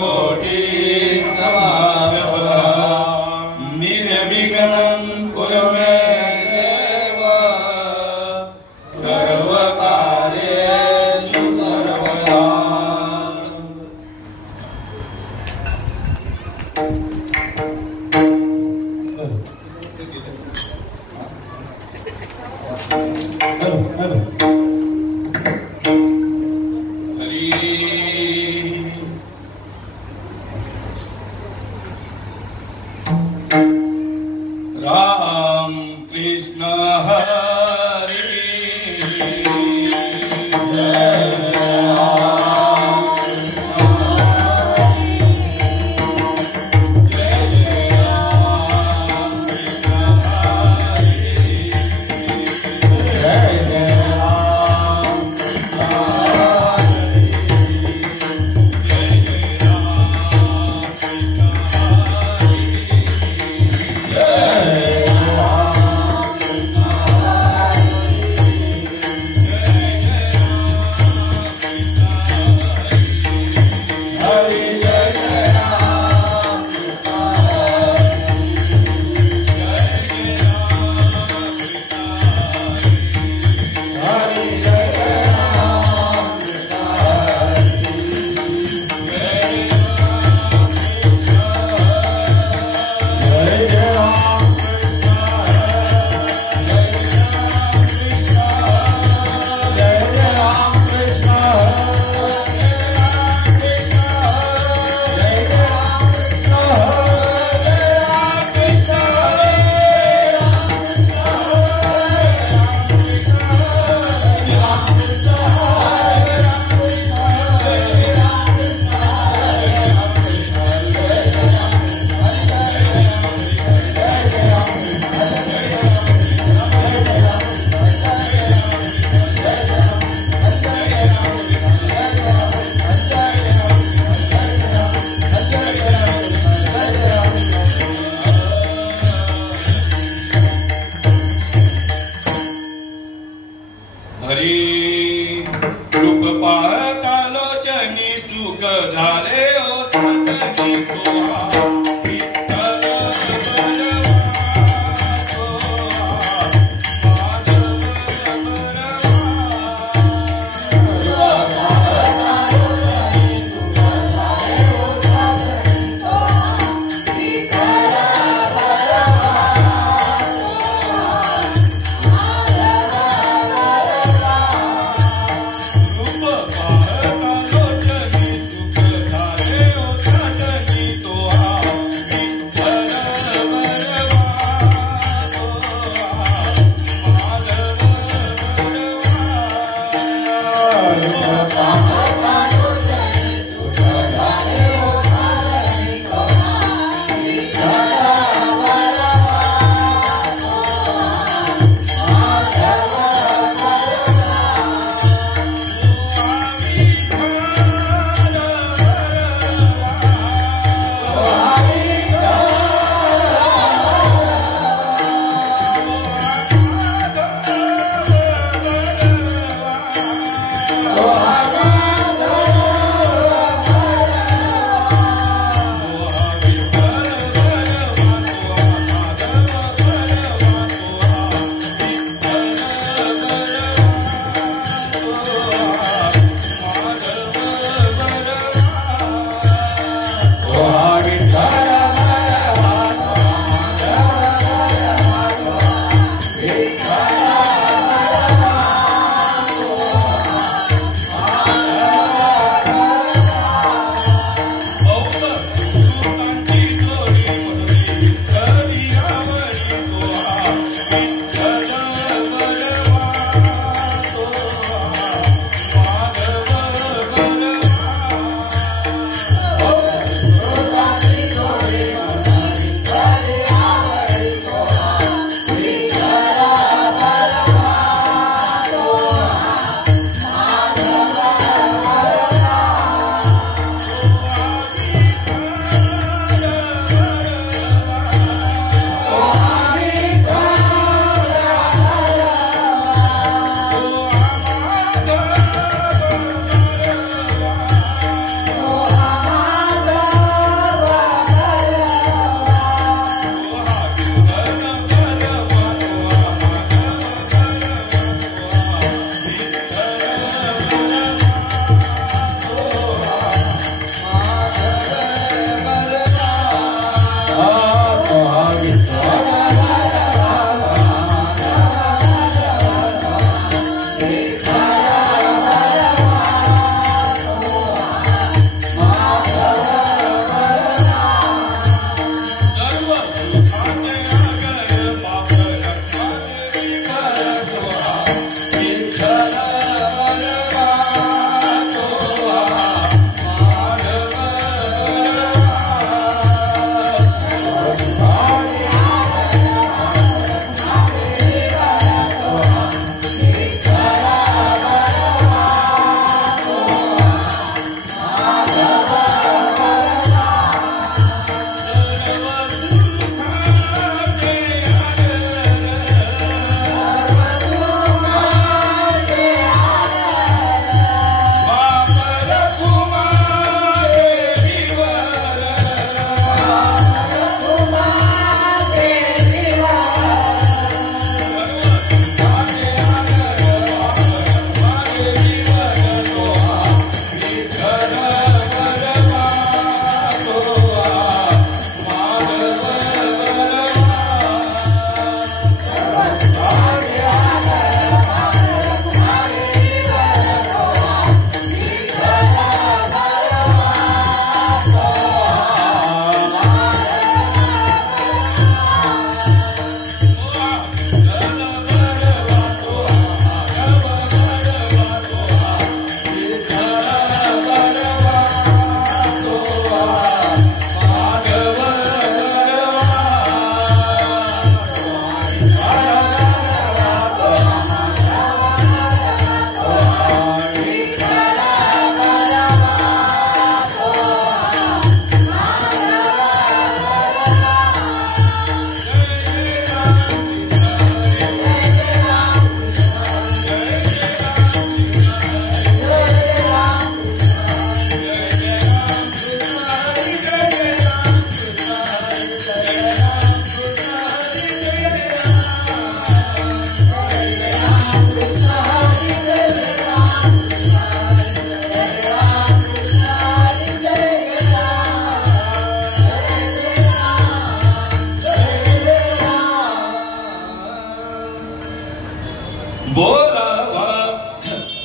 कोटि समागम निर्विघ्नं कुरु मे देव सर्वकार्येषु सर्वदा। राम कृष्ण हरि हरी रूप पाहता लोचनी सुख झाले ओ सजनी तुआ विठ्ठल Oh,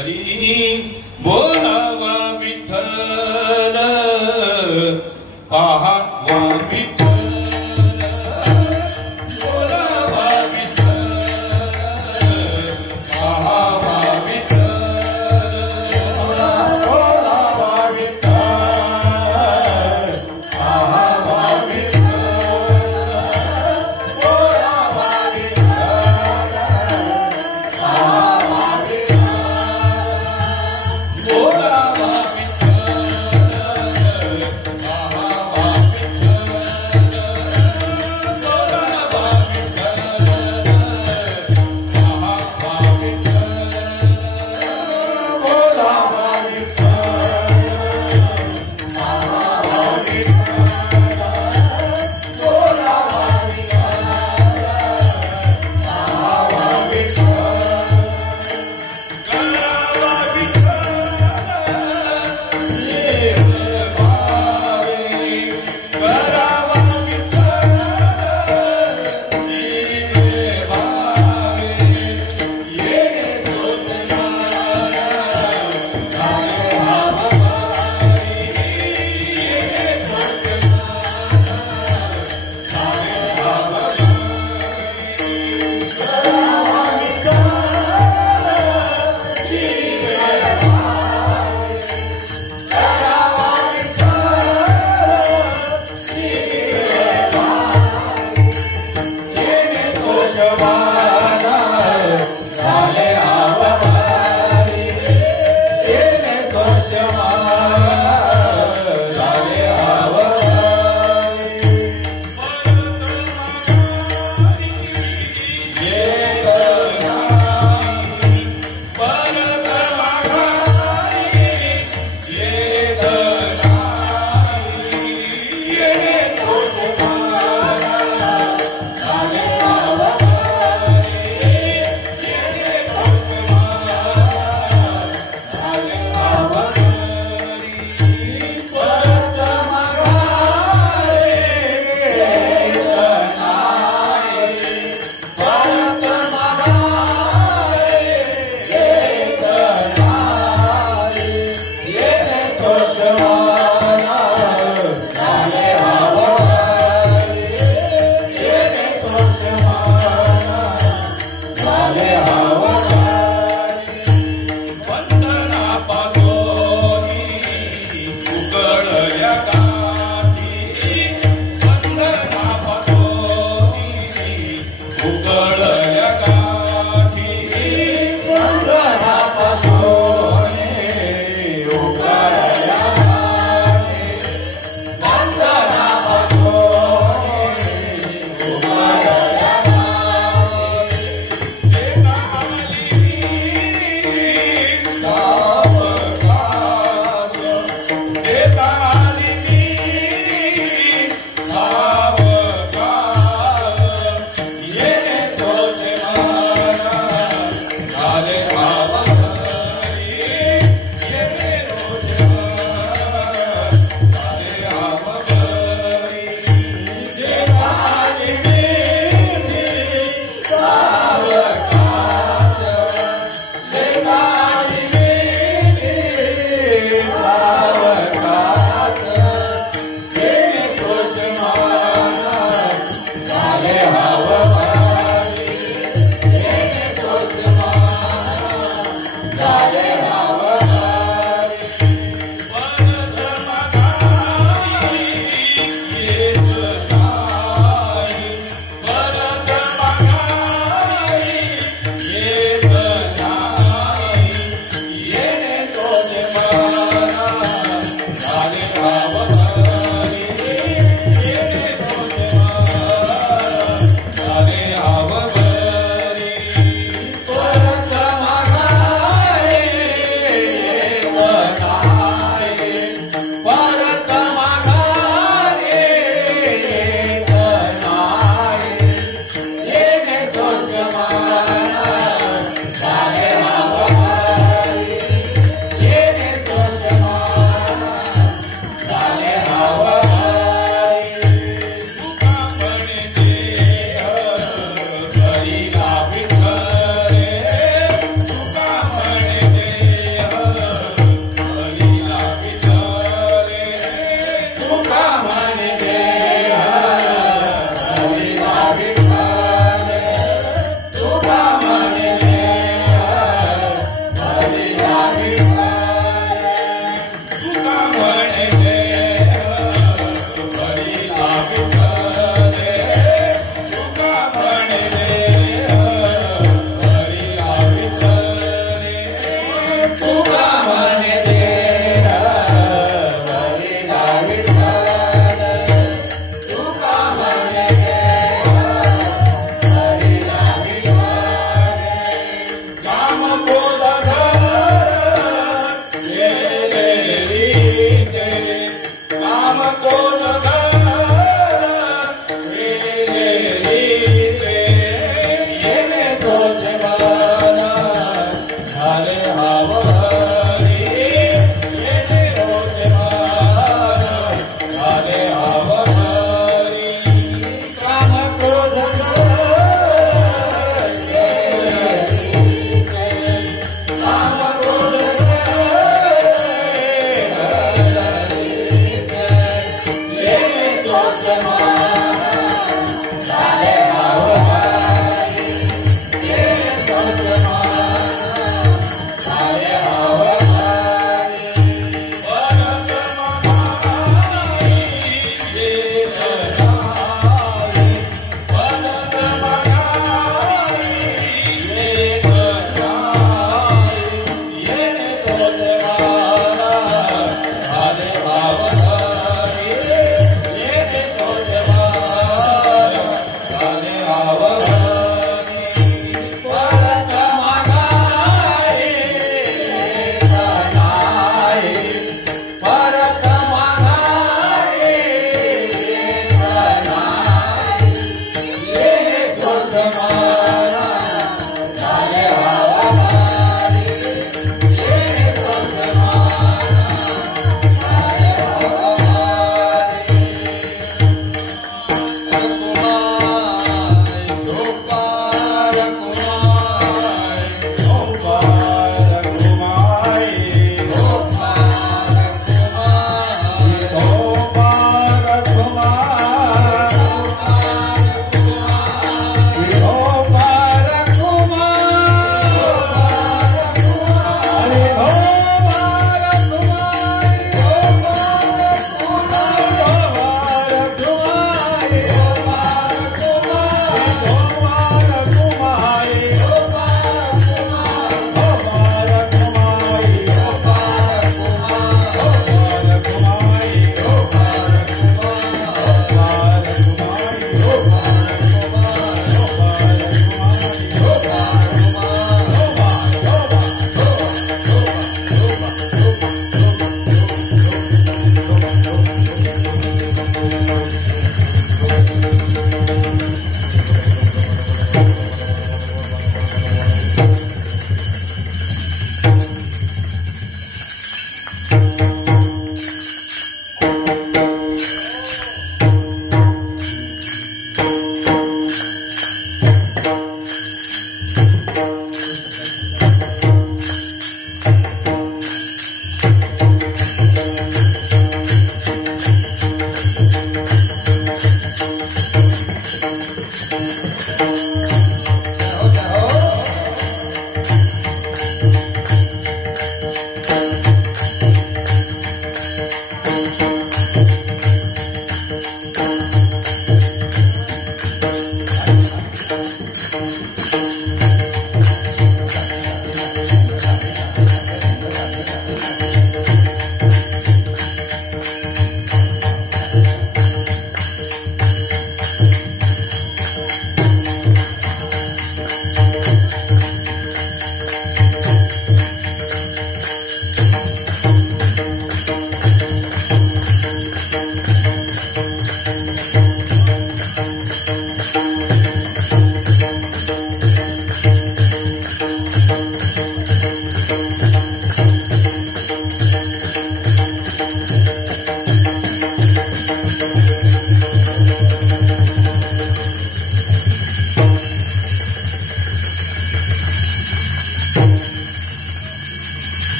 हरी बोलावा विठ्ठल पाहावा विठ्ठल बोलावा विठ्ठल पाहावा विठ्ठल बोलावा विठ्ठल पाहावा विठ्ठल बोलावा विठ्ठल पाहावा विठ्ठल बोलावा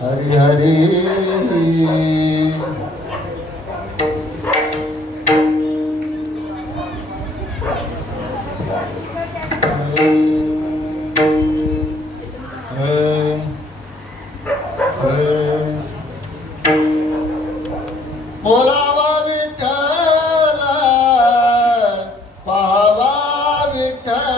हरि हरि बोलावा विठ्ठल पावा विठ्ठल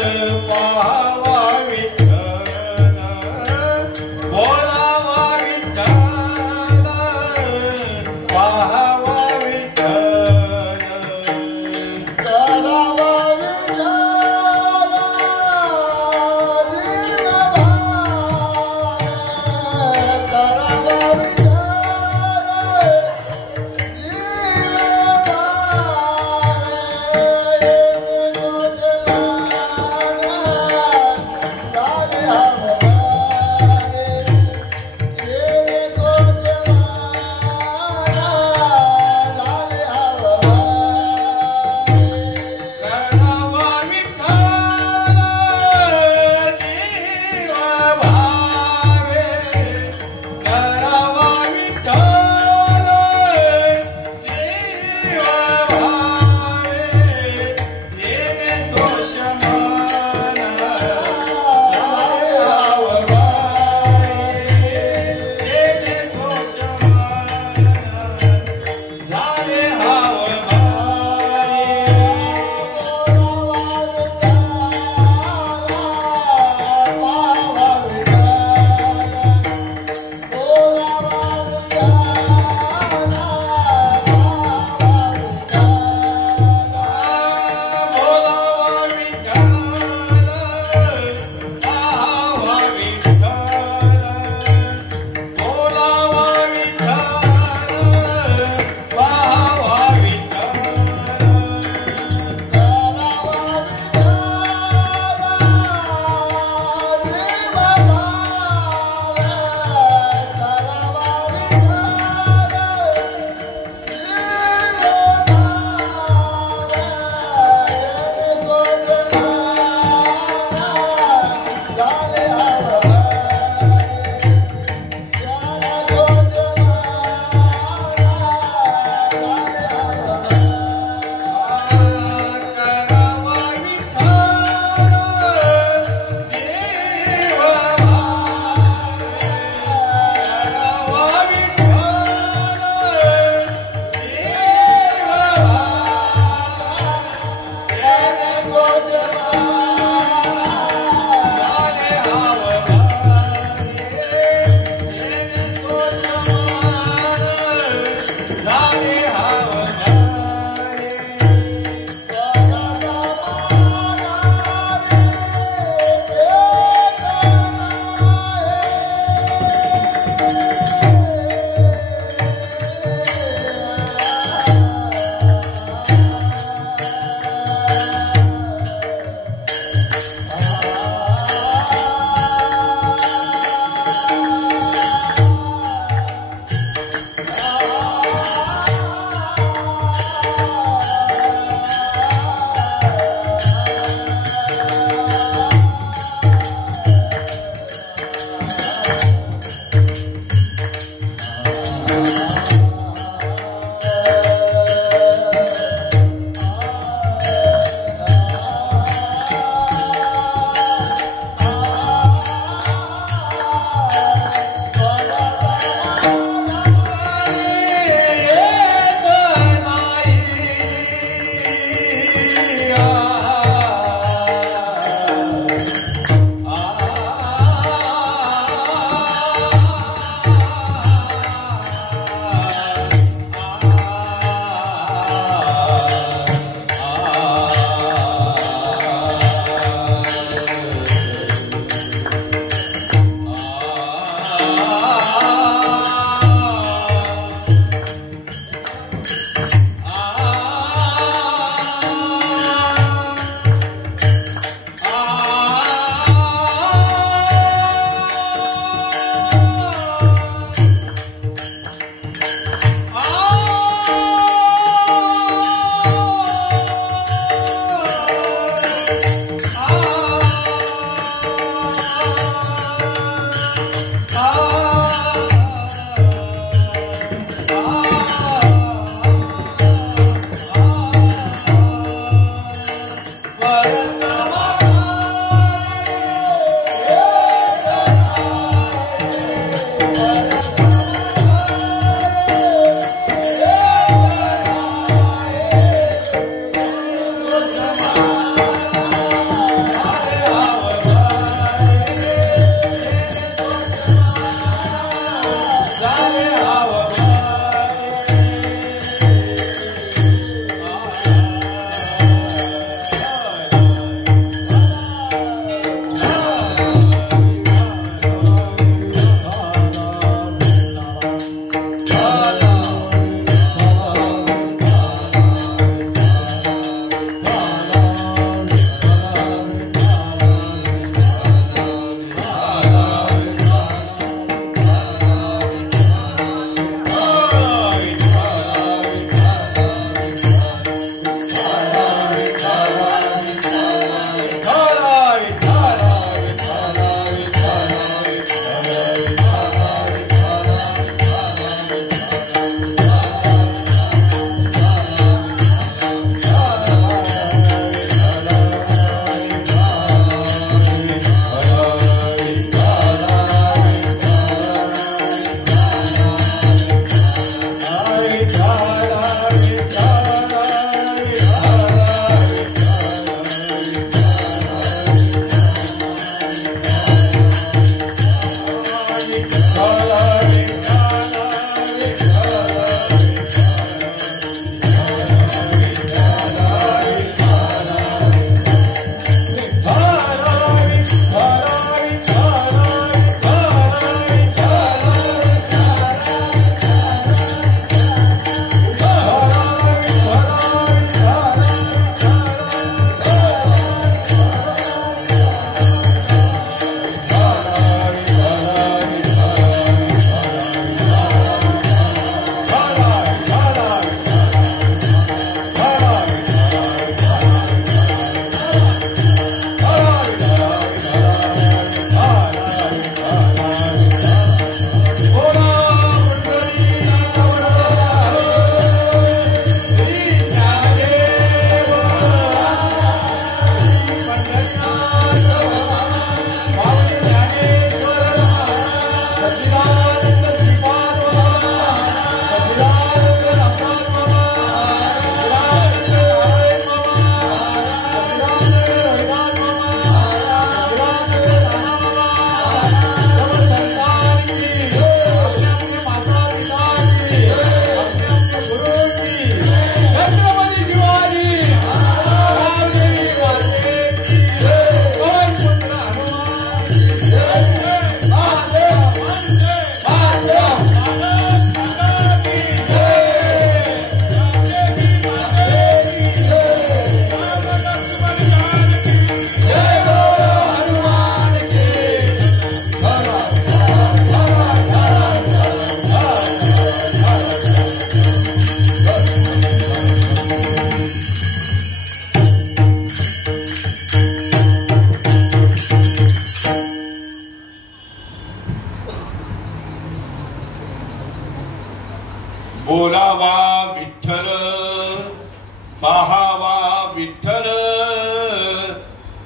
Hare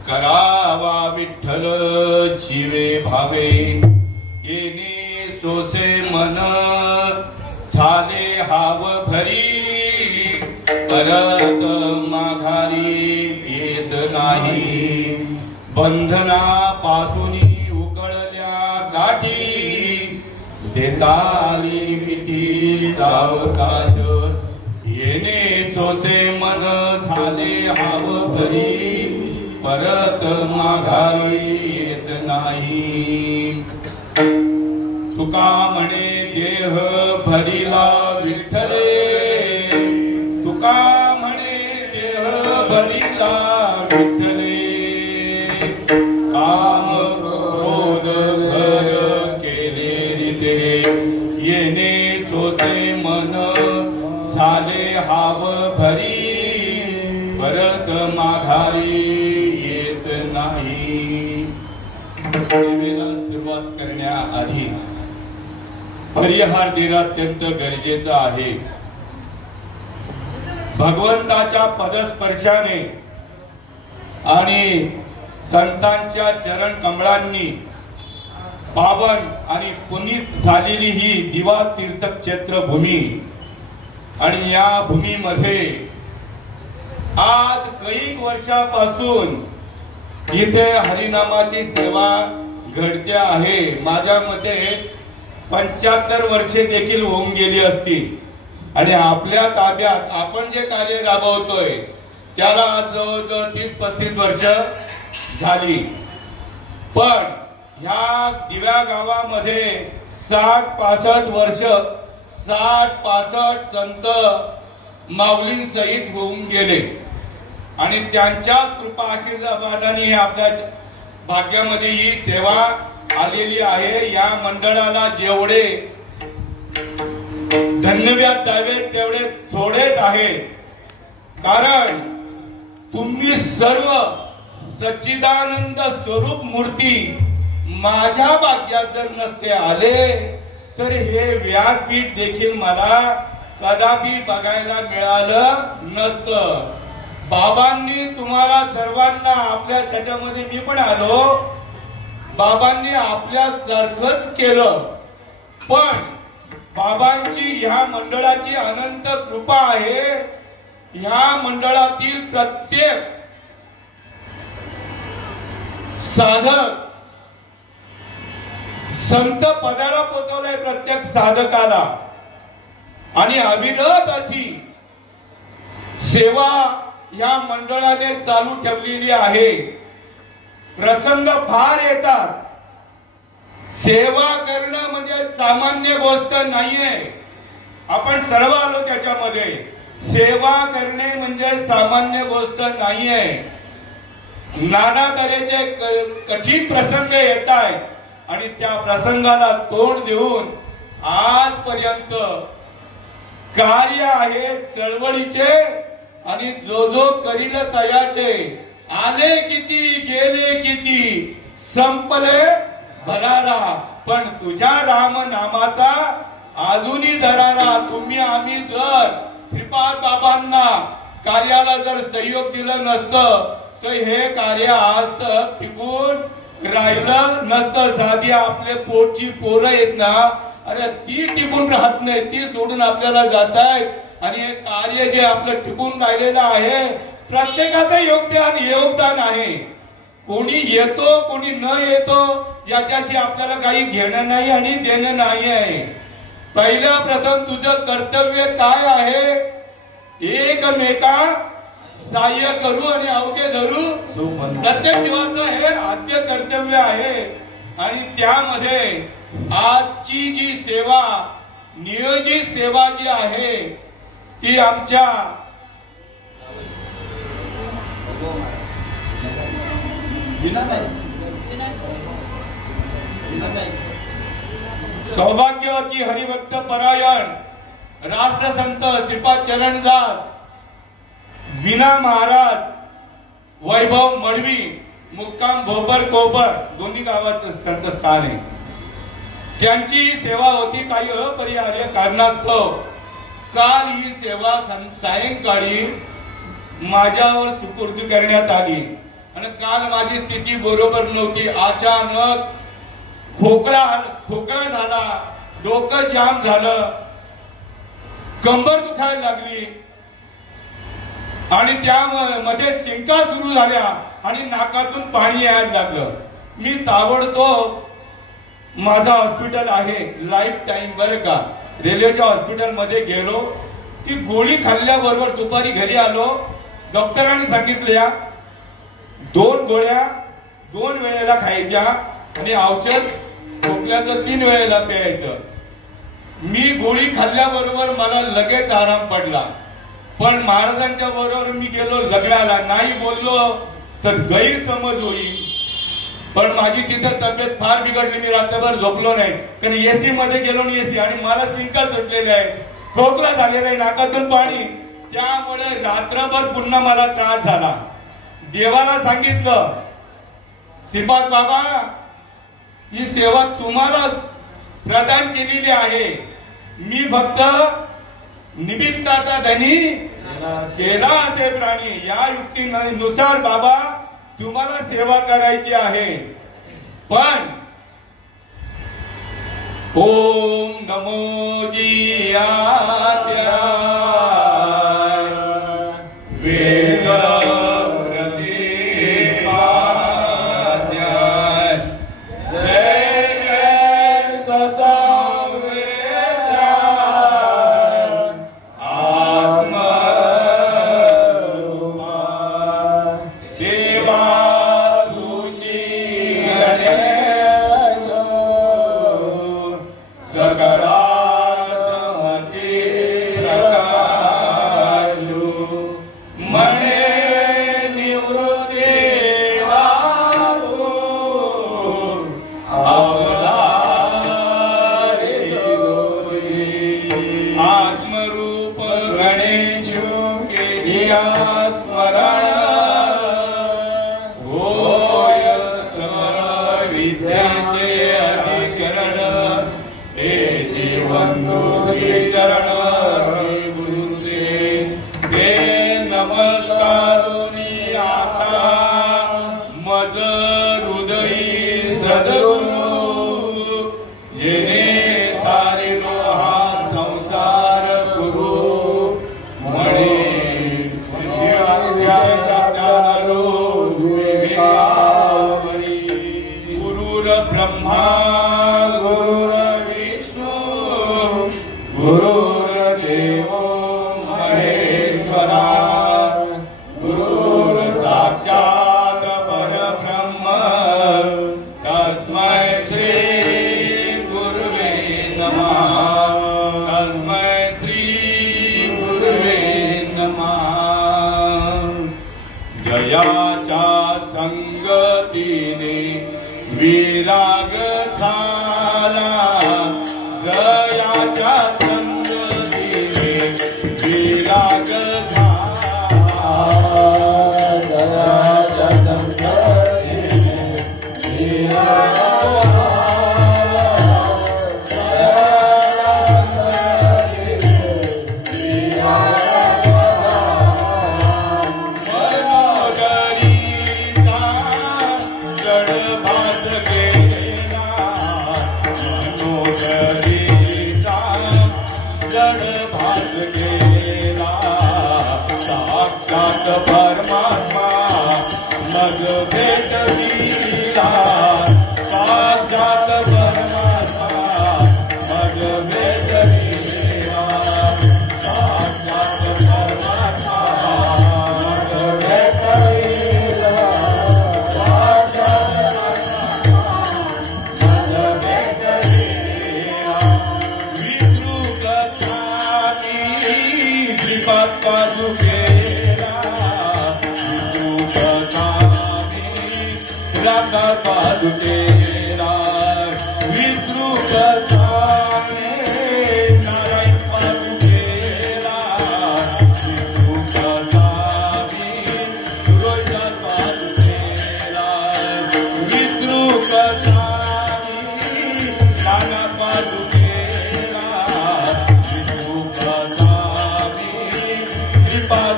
करावा विठ्ठल जीवे भावे येणे सोसे मन झाले हाव भरी परत माघारी येत नाही बंधनापासून उकळल्या गाठी देताली मिठी सावकाश येणे सोसे मन झाले हाव भरी परत माघारी येत नाही तुका म्हणे देह भरिला विठ्ठले तुका म्हणे देह भरिला विठ्ठले काम क्रोध घर केले रिते येणे सोसे मन झाले हाव भरी परत माघारी येत नाही. सेवेला सुरुवात करण्याआधी परिहार देणं अत्यंत गरजेचं आहे. भगवंताच्या पदस्पर्शाने आणि संतांच्या चरण कमळांनी पावन आणि पुनीत झालेली ही दिवा तीर्थक्षेत्र भूमी आणि या भूमीमध्ये आज कैक वर्षापासून इथे हरिनामाची सेवा घडते आहे. माझ्या मते 75 वर्षे देखील होऊन गेली असतील आणि आपल्या ताब्यात आपण जे कार्य राबवतोय त्याला जवळजवळ 30-35 वर्ष झाली. पण ह्या दिव्या गावामध्ये 60-65 वर्ष 60-65 संत माऊलींसहित होऊन गेले आणि त्यांच्या कृपा आशीर्वादाने आपल्या भाग्यामध्ये ही सेवा आलेली आहे. या मंडळाला जेवढे धन्यवाद द्यावे तेवढे थोडेच आहे. कारण तुम्ही सर्व सच्चिदानंद स्वरूप मूर्ती माझ्या भाग्यात जर नसते आले तर हे व्यासपीठ देखील मला कदापि बघायला मिळालं नसतं. बाबांनी तुम्हाला सर्वांना आपल्या त्याच्यामध्ये मी पण आलो. बाबांनी आपल्या सारखंच केलं. पण बाबांची ह्या मंडळाची अनंत कृपा आहे. ह्या मंडळातील प्रत्येक साधक संत पदाला पोचवलाय प्रत्येक साधकाला आणि अविरत अशी सेवा या मंडळाने चालू ठेवलेली आहे. प्रसंग फार येतात. सेवा करणं म्हणजे सामान्य गोष्ट नाहीये. आपण सर्व आलो त्याच्यामध्ये. सेवा करणे म्हणजे सामान्य गोष्ट नाहीये. नाना तऱ्हेचे कठीण प्रसंग येत आहेत आणि त्या प्रसंगाला तोंड देऊन आजपर्यंत कार्य आहे चळवळीचे आणि जो जो करील तयाचे. आले किती गेले किती संपले भरारा पण तुझ्या राम नामाचा अजूनही दरारा. तुम्ही आम्ही जर श्रीपाद बाबांना कार्याला जर सहयोग दिला नसतं तर हे कार्य आज तक टिकून राहिलं नसतं. साधी आपले पोटची पोरं आहेत ना, अरे ती टिकून राहत नाही, ती सोडून आपल्याला जात आहेत आणि हे कार्य जे आपलं टिकून राहिलेलं आहे प्रत्येकाचं योगदान आहे. कोणी येतो कोणी न येतो याच्याशी आपल्याला काही घेणं नाही आणि देणं नाही आहे. पहिलं प्रथम तुझं कर्तव्य काय आहे? एकमेका सहाय्य करू आणि अवघे धरू. प्रत्येक जीवाचं हे आद्य कर्तव्य आहे आणि त्यामध्ये आजची जी सेवा नियोजित सेवा जी आहे ती आमच्या सौभाग्यवती हरिभक्त परायण राष्ट्रसंत श्रीपाद चरणदास विना महाराज वैभव मडवी मुक्काम भोपर कोपर दोन्ही गावाचं त्यांचं स्थान आहे. त्यांची सेवा होती. काही अपरिहार्य कारणास्तव काल ही सेवा सायंकाळी माझ्यावर सुपूर्द करण्यात आली आणि काल माझी स्थिती बरोबर नव्हती. अचानक खोकला झाला, डोकं जाम झालं, कंबर दुखायला लागली आणि त्यामध्ये शिंका सुरू झाल्या आणि नाकातून पाणी यायला लागलं. मी ताबडतोब माझा हॉस्पिटल आहे लाईफ टाइम बरं का, रेल्वेच्या हॉस्पिटल मध्ये गेलो. ती गोळी खाल्ल्याबरोबर दुपारी घरी आलो. डॉक्टरांनी सांगितल्या 2 गोळ्या 2 वेळेला खायच्या आणि औषध खोकल्याचं 3 वेळेला प्यायचं. मी गोळी खाल्ल्याबरोबर मला लगेच आराम पडला. पण महाराजांच्या बरोबर मी गेलो लग्नाला. नाही बोललो तर गैरसमज होईल. पण माझी तिथे तब्येत फार बिघडली. मी रात्रभर झोपलो नाही, कारण एसी मध्ये गेलो नाही एसी, आणि मला शिंका सुटलेल्या आहेत, खोकला झालेला आहे, नाकातून पाणी. त्यामुळे रात्रभर पुन्हा मला त्रास झाला. देवाला सांगितलं, श्रीपाद बाबा ही सेवा तुम्हाला प्रदान केलेली आहे, मी फक्त निमित्ताचा धनी केला असे प्राणी. या युक्तीनुसार बाबा तुम्हाला सेवा करायची आहे. पण ओम नमो जियात्या वेद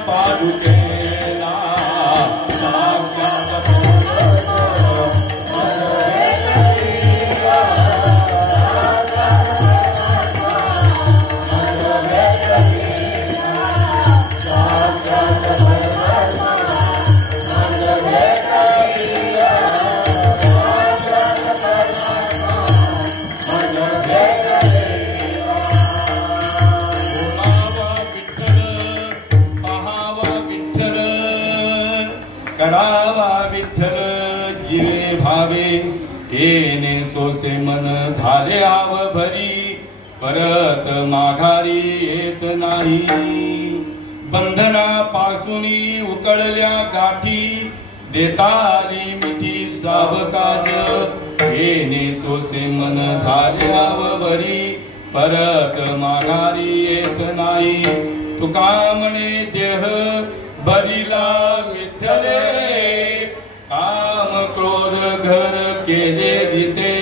पादुकेला साक्षात करावा विठ्ठल जीवे भावे येणे सोसे मन झाले आव भरी परत माघारी येत नाही बंधनापासून उकळल्या गाठी देताली मिठी सावकाश येणे सोसे मन झाले आव भरी परत माघारी येत नाही तुका म्हणे देह बलिला विठ्ठले काम क्रोध घर केले जिते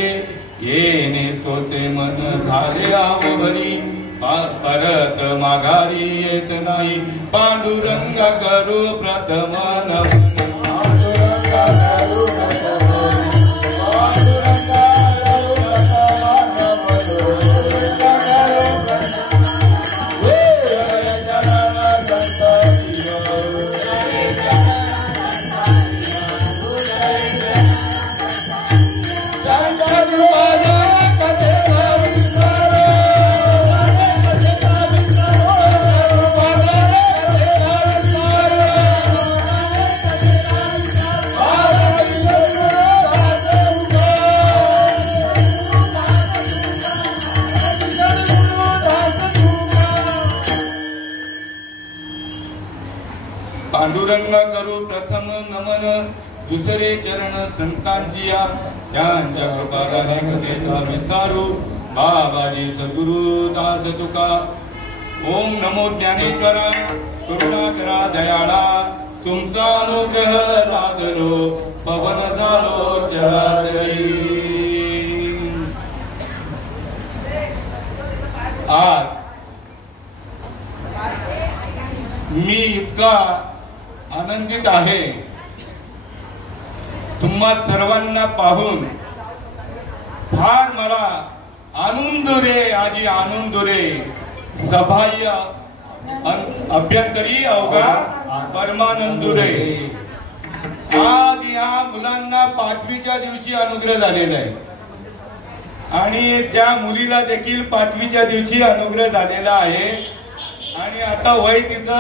येणे सोसे मन झाले आवभरी परत माघारी येत नाही पांडुरंग करू प्रथम नमन पांडुरंगा करू प्रथम नमन दुसरे चरण संतांची या त्यांच्या कृपादाने कथेचा विस्तारू बाबाजी सद्गुरु दास तुका ओम नमो ज्ञानेश्वरा करुणा करा दयाळा तुमचा अनुग्रह लादलो पवन झालो चराचरी आज मी इतका आनंदित आहे तुम्हा सर्वांना पाहून फार मला आनंद रे आजी आनंद रे सभाय अभ्यंतरी अवघा परमानंद रे आज या मुलांना 5वीच्या दिवशी अनुग्रह झालेला आहे आणि त्या मुलीला देखील 5वीच्या दिवशी अनुग्रह झालेला आहे आणि आता वय तिचं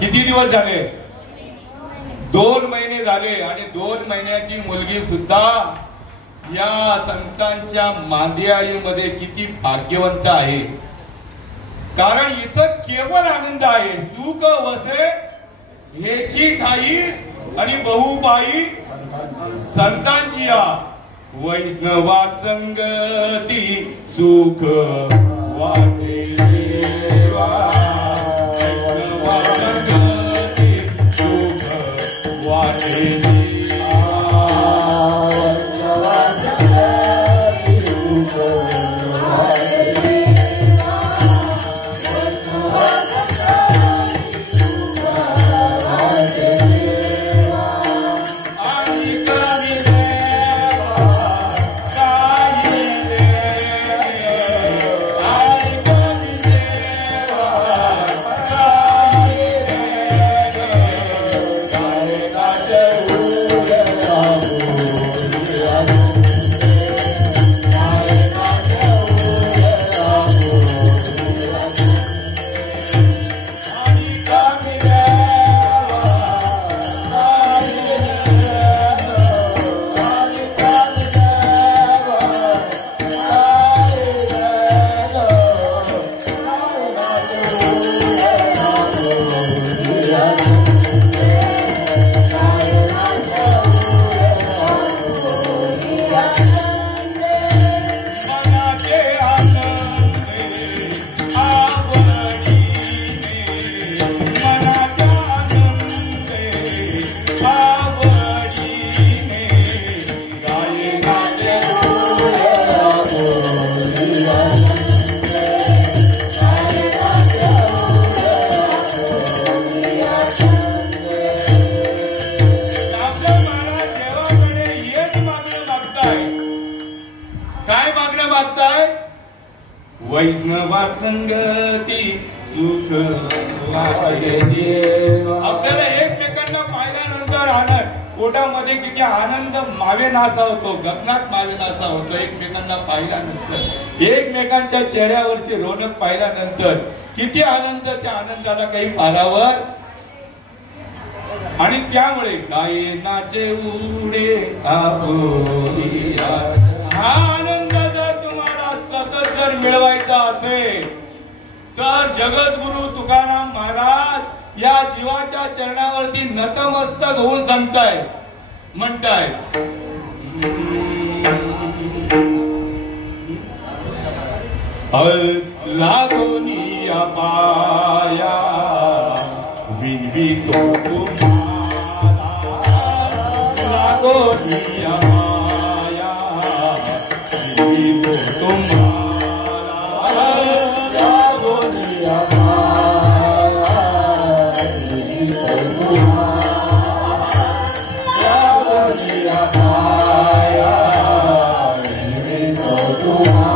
किती दिवस झाले 2 महिने झाले आणि 2 महिन्याची मुलगी सुद्धा या संतांच्या मांदियाईमध्ये किती भाग्यवंत आहे कारण इथं केवळ आनंद आहे सुख वसे हेची ठाई आणि बहुबाई संतांची या वैष्णवा संगती सुख वाटे देवा वैष्णवा संगती सुख वाटे वैष्णवा संगती सुख वाटे देवा. आपल्याला एकमेकांना पाहिल्यानंतर पोटामध्ये किती आनंद मावेनासा होतो, गगनात मावेनासा होतो. एकमेकांना पाहिल्यानंतर, एकमेकांच्या चेहऱ्यावरची रोनक पाहिल्यानंतर किती आनंद, त्या आनंदाला काही पारावर. आणि त्यामुळे गाये नाचे उडे आपुलिया, हा आनंद जर तुम्हाला सतत जर मिळवायचा असेल तर जगद्गुरु तुकाराम महाराज या जीवाच्या चरणावरती नतमस्तक होऊन सांगताय, म्हणताय, लागोनिया पाया विनवितो तुम्हाला, लागोनिया पाया विनवितो तुम्हाला, लागोनिया पाया विनवितो तुम्हाला, लागोनिया पाया विनवितो तुम्हाला.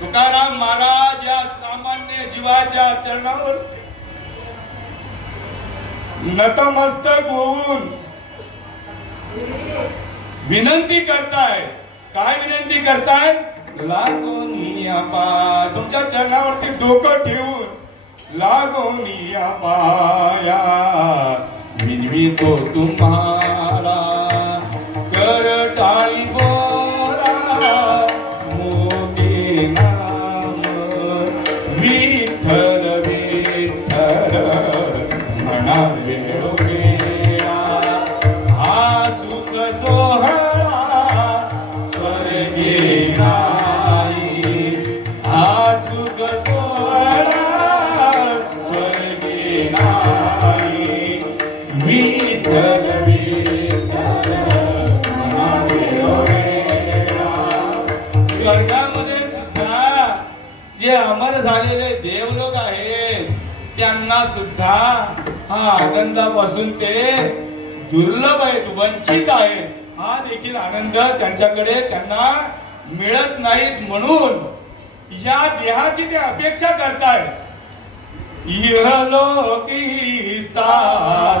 तुकाराम महाराज या सामान्य जीवाच्या चरणावर नतमस्तक होऊन विनंती करताय. काय विनंती करताय? लागोनिया पा, तुमच्या चरणावरती डोकं ठेवून लागोनिया पाया विनवितो तुम्हाला, कर टाळी बोला मोठे नाम विठ्ठल विठ्ठल म्हणा वेळोवेळा, हा सुख सोहळा स्वर्गी नाही, हा सुख सोहळा स्वर्गी नाही, विठ्ठल विठ्ठल म्हणा वेळोवेळा. स्वर्गामध्ये सुद्धा जे अमर झालेले देवलोक आहेत त्यांना सुद्धा हा आनंदापासून ते दुर्लभ आहेत, वंचित आहेत. हा देखील आनंद त्यांच्याकडे त्यांना मिळत नाहीत. म्हणून या देहाची ते अपेक्षा करतायत. इहलोकीचा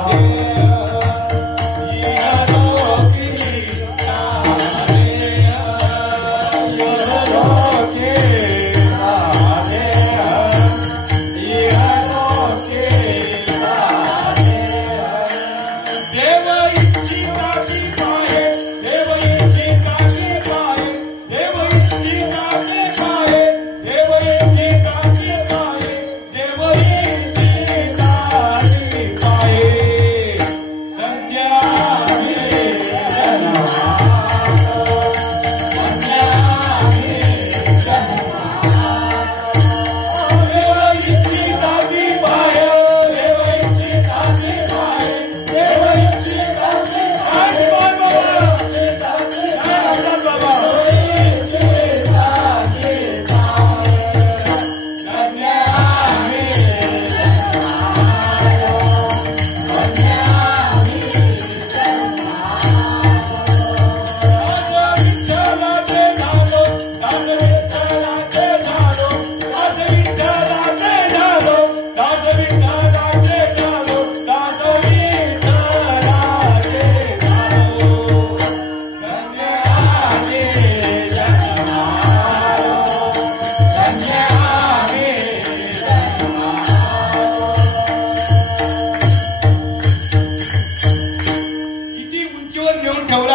देह, इहलोकीचा देह, इहलोकीचा देह, इहलोकीचा देह. देव इच्छिता की पाहे, देव इच्छिता की पाहे, देव इच्छिता की पाहे, देव इच्छिता की पाहे, देव इच्छिता की पाहे.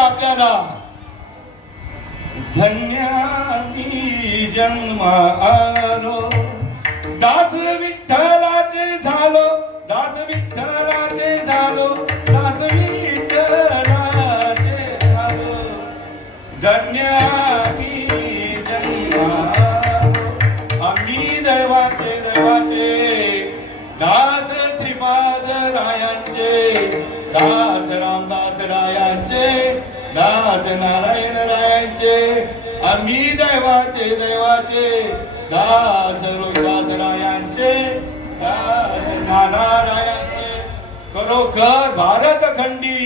आपल्याला धन्यानी जन्म आलो, दास विठ्ठलाचे झालो, दास विठ्ठलाचे झालो, दास विठ्ठलाचे झालो, धन्यानी जन्म आलो. आम्ही दैवाचे दैवाचे दास श्रीपाद रायांचे, दास रामदास रायांचे, दास नारायण रायांचे, आम्ही दैवाचे दैवाचे दास रोहिदास रायांचे, दास नानारायांचे. खरोखर भारत खंडी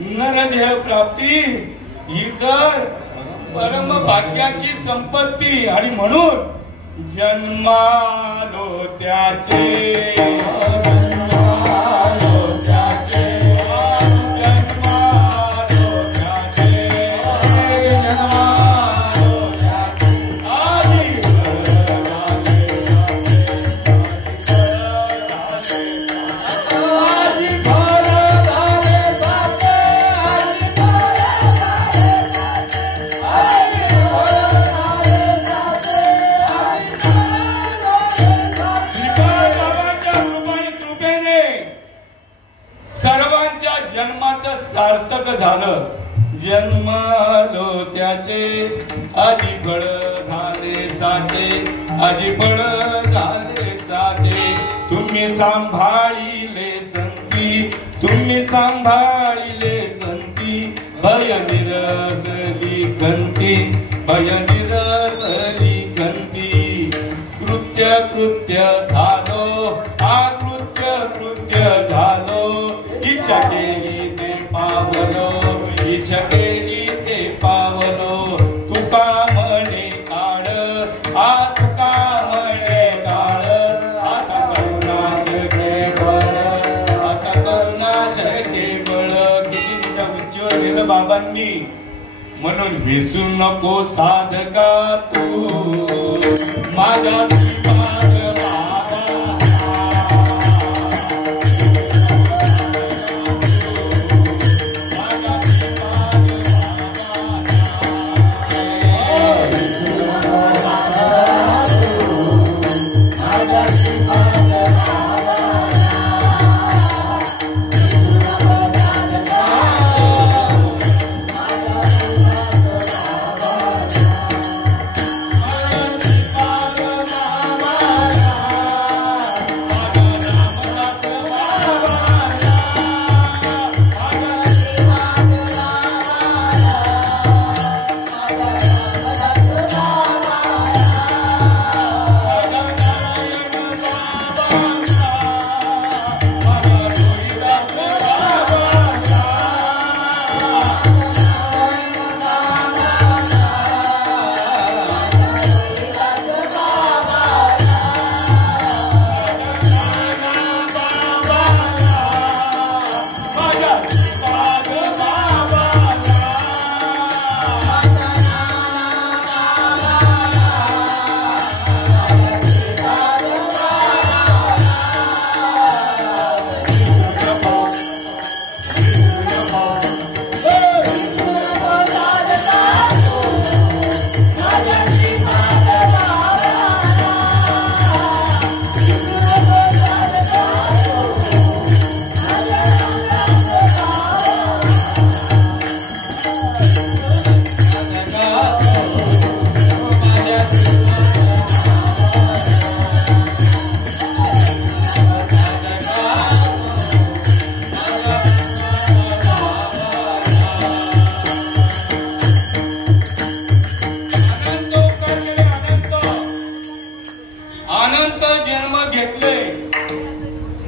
नरदेह प्राप्ती ही तर परम भाग्याची संपत्ती. आणि म्हणून जन्मालो त्याचे, सार्थक झालं. जन्मालो त्याचे आधी फळ झाले साचे, आधी फळ झाले साचे. तुम्ही सांभाळिले संती, तुम्ही सांभाळिले संती, भय निरसली कंती, भय निरसली कंती. कृत्य कृत्य झालो, कृत्य कृत्य झालो, इच्छा केली ते पावलो, इच्छा केली ते पावलो. तुका म्हणे काळ, तुका म्हणे काळ, आता करुणाश केवळ, आता करुणाश केवळ. किती मोठ्या उंचीवर गेलं बाबांनी. म्हणून विसरू नको साधका तू माझ्या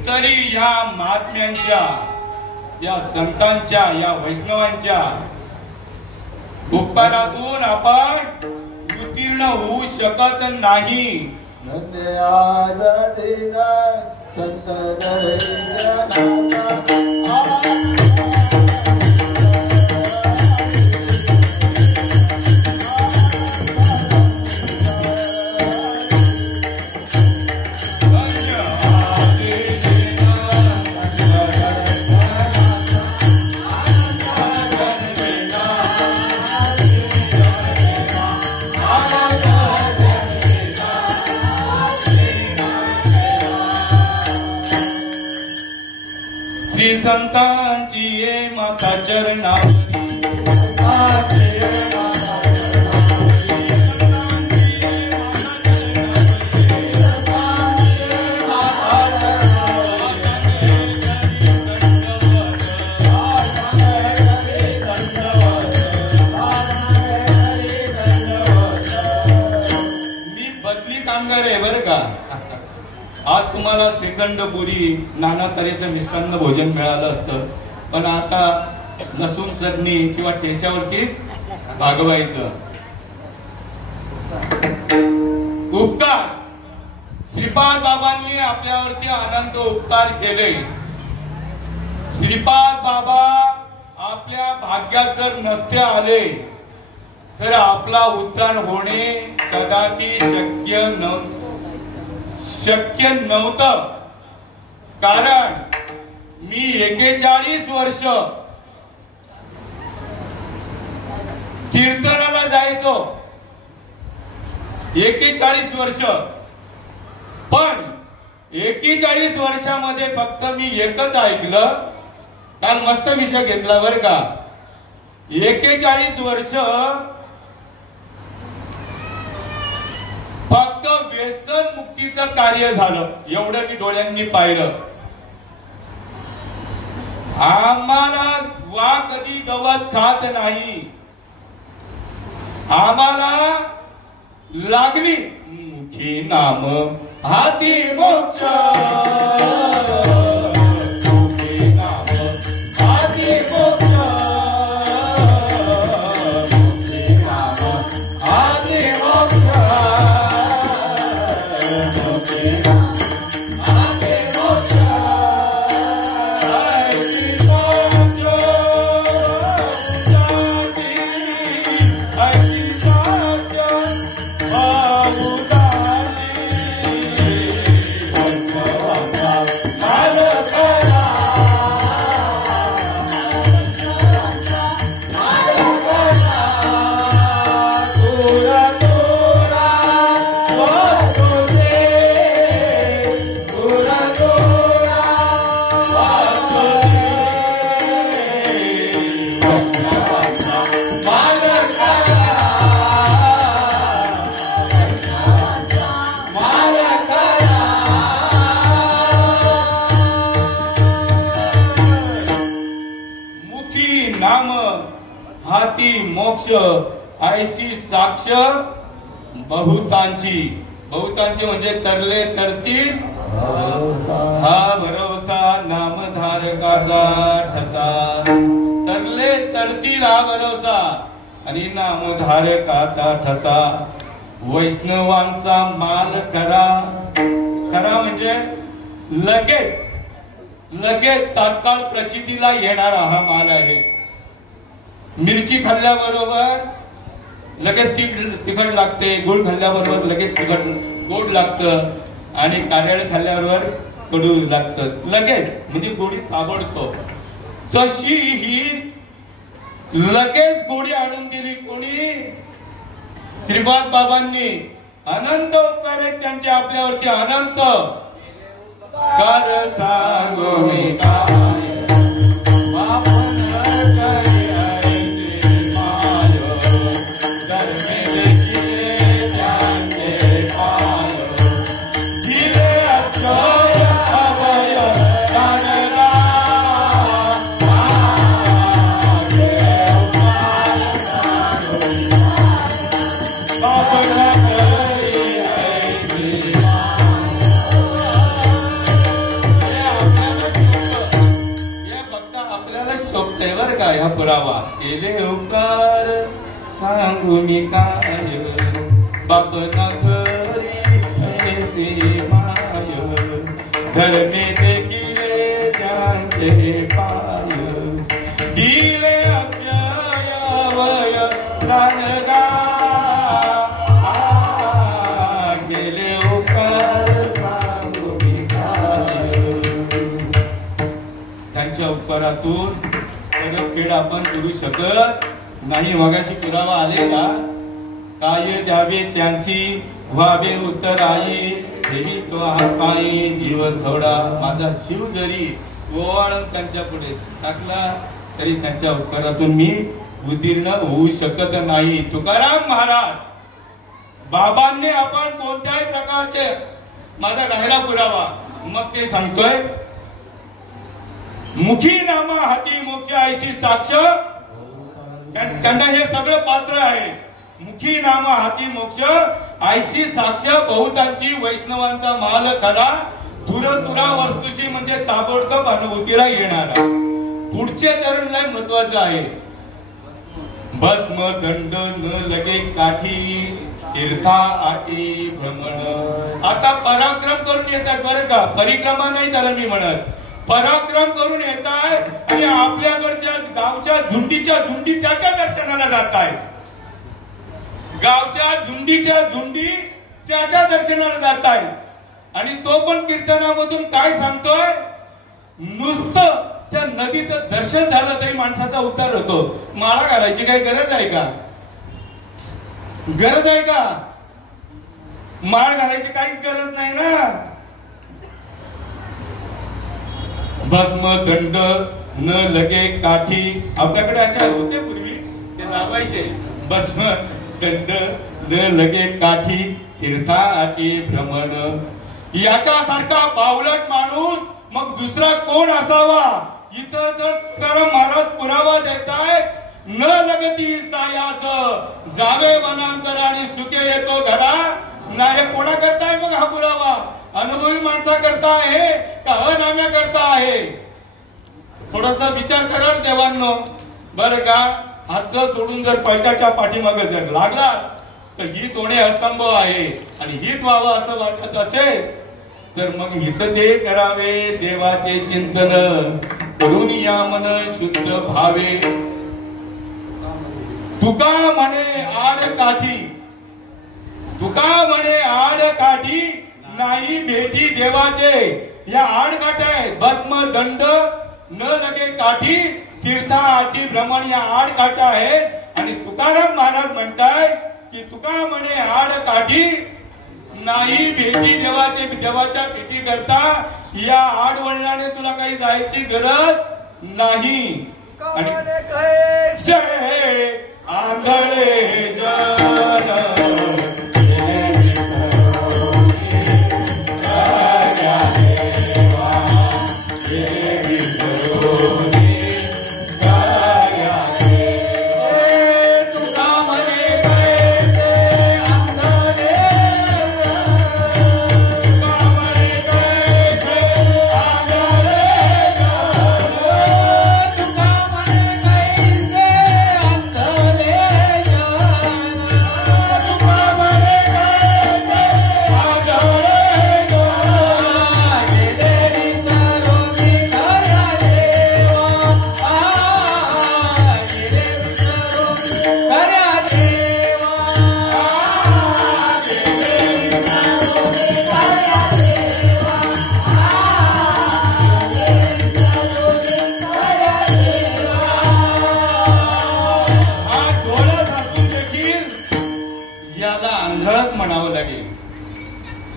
तरी या महात्म्यांच्या, या संतांच्या, या वैष्णवांच्या उपकारातून आपण उत्तीर्ण होऊ शकत नाही. धन्य आज दिन संत संतांची ये माता चरणावली बरं का. आज तुम्हाला श्रीखंड पुरी नाना तऱ्हेचं मिष्टान्न भोजन मिळालं असतं, पण आता लसूण चटणी किंवा ठेच्यावरतीच भागवायचं. उपकार श्रीपाद बाबांनी आपल्यावरती अनंत उपकार केले. श्रीपाद बाबा आपल्या भाग्यात जर नसते आले तर आपला उद्धार होणे कदापि शक्य नव्हतं. कारण मी 41 वर्ष कीर्तनाला जायचो, 41 वर्ष. पण 41 वर्षामध्ये फक्त मी एकच ऐकलं. काल मस्त विषय घेतला बर का. 41 वर्ष फक्त व्यसन मुक्तीचं कार्य झालं, एवढं मी डोळ्यांनी पाहिलं. आम्हाला वा कधी गवत खात नाही. आम्हाला लागली मुखी नाम हाती मोक्ष, मुखी नाम हाती मोक्ष, मुखी नाम हाती मोक्ष. मोक्ष ऐशी साक्ष बहुतांची. बहुतांची म्हणजे तरले तरतील हा भरोसा नामधारकाचा ठसा. तरले तरतील हा भरोसा आणि नामधारकाचा ठसा. वैष्णवांचा माल करा. करा म्हणजे लगेच तात्काळ प्रचितीला येणारा हा माल आहे. मिरची खाल्ल्याबरोबर लगेच तिखट लागते, गुळ खाल्ल्याबरोबर लगेच तिखट गोड लागतं आणि कारळे खाल्ल्याबरोबर कडू लागतं. लगेच म्हणजे गोडी ताबडतोब. तशी ही लगेच गोडी आणून दिली कोणी? श्रीपाद बाबांनी. अनंत उपकार आहेत त्यांचे आपल्यावरती, अनंत. कर सांगू मी काय पुरावा. केले उपकार सांगू मी काय बाप ना घरी ऐसे माय. धरणे ते किले त्यांचे पाय. दिले अक्षय वय प्राणगा. केले उपकार सांगू मी काय. त्यांच्या उपकारातून खेळ आपण करू शकत नाही. मगाशी पुरावा आले का? काय द्यावे त्यांची व्हावे उत्तराई. देवी तो पायी जीव थोडा. माझा जीव जरी गोवाळून त्यांच्या पुढे टाकला तरी त्यांच्या उपकारातून मी उत्तीर्ण होऊ शकत नाही. तुकाराम महाराज बाबांनी आपण कोणत्याही प्रकारचे माझा राहिला पुरावा मग ते सांगतोय मुखी नामा हाती मोक्ष ऐशी साक्ष. त्यांना हे सगळं पात्र आहे. मुखी नामा हाती मोक्ष ऐशी साक्ष बहुतांची वैष्णवांचा माल खरा तुरा वस्तूची म्हणजे ताबडतोब अनुभूतीला येणारा. पुढचे चरण लय महत्वाचं आहे. भस्म दंड न लगे काठी तीर्था आटी भ्रमण. आता पराक्रम करून येतात बरं का, परिक्रमा नाही त्याला मी म्हणत, पराक्रम करून येत आहे आणि आपल्याकडच्या गावच्या झुंडीच्या झुंडी त्याच्या दर्शनाला जात आहे. गावच्या झुंडीच्या झुंडी त्याच्या दर्शनाला जात आहे. आणि तो पण कीर्तनामधून काय सांगतोय, नुसतं त्या नदीचं दर्शन झालं तरी माणसाचा उद्धार होतो. माळा घालायची काही गरज आहे का? गरज आहे का? माळ घालायची काहीच गरज नाही ना. भस्म दंड न लगे काठी आपल्याकडे अशा होते पूर्वी, ते लावायचे. भस्म दंड न लगे काठी तीर्था आटी भ्रमण. याच्यासारखा बावलट माणूस मग दुसरा कोण असावा? इथं तर तुकाराम महाराज पुरावा देतायत. न लगती सायास जावे वनांतर आणि सुखे येतो घरा. नाही कोणा करताय मग हा पुरावा? अनुभवी माणसा करता आहे का अनाम्या करता आहे? थोडासा विचार करा देवांनो बरं का. हातचं सोडून जर पैशाच्या पाठीमागे जर लागला तर हित होणे असंभव आहे. आणि हित व्हावं असं वाटत असेल तर मग हित ते करावे. देवाचे चिंतन करून या मन शुद्ध भावे. तुका म्हणे आड काठी, तुका म्हणे आड काठी नाही भेटी देवाचे. या आड काठ्या आहेत. भस्म दंड न लगे काठी तीर्था आटी भ्रमण या आड काठ्या आहेत. आणि तुकाराम महाराज म्हणताय की तुका म्हणे आड काठी नाही भेटी देवाचे. देवाच्या भेटी करता या आडवळणाने तुला काही जायची गरज नाही. आणि आंधळे जन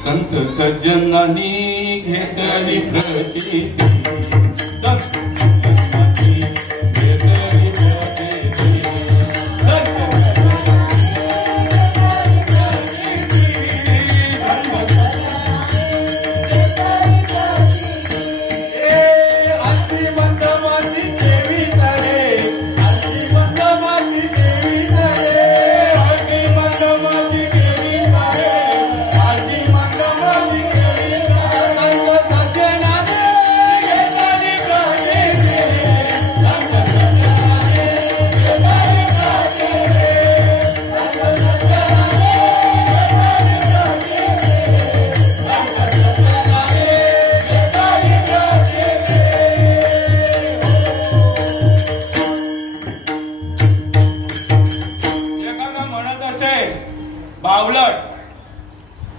संत सज्जनांनी घेतली प्रचिती.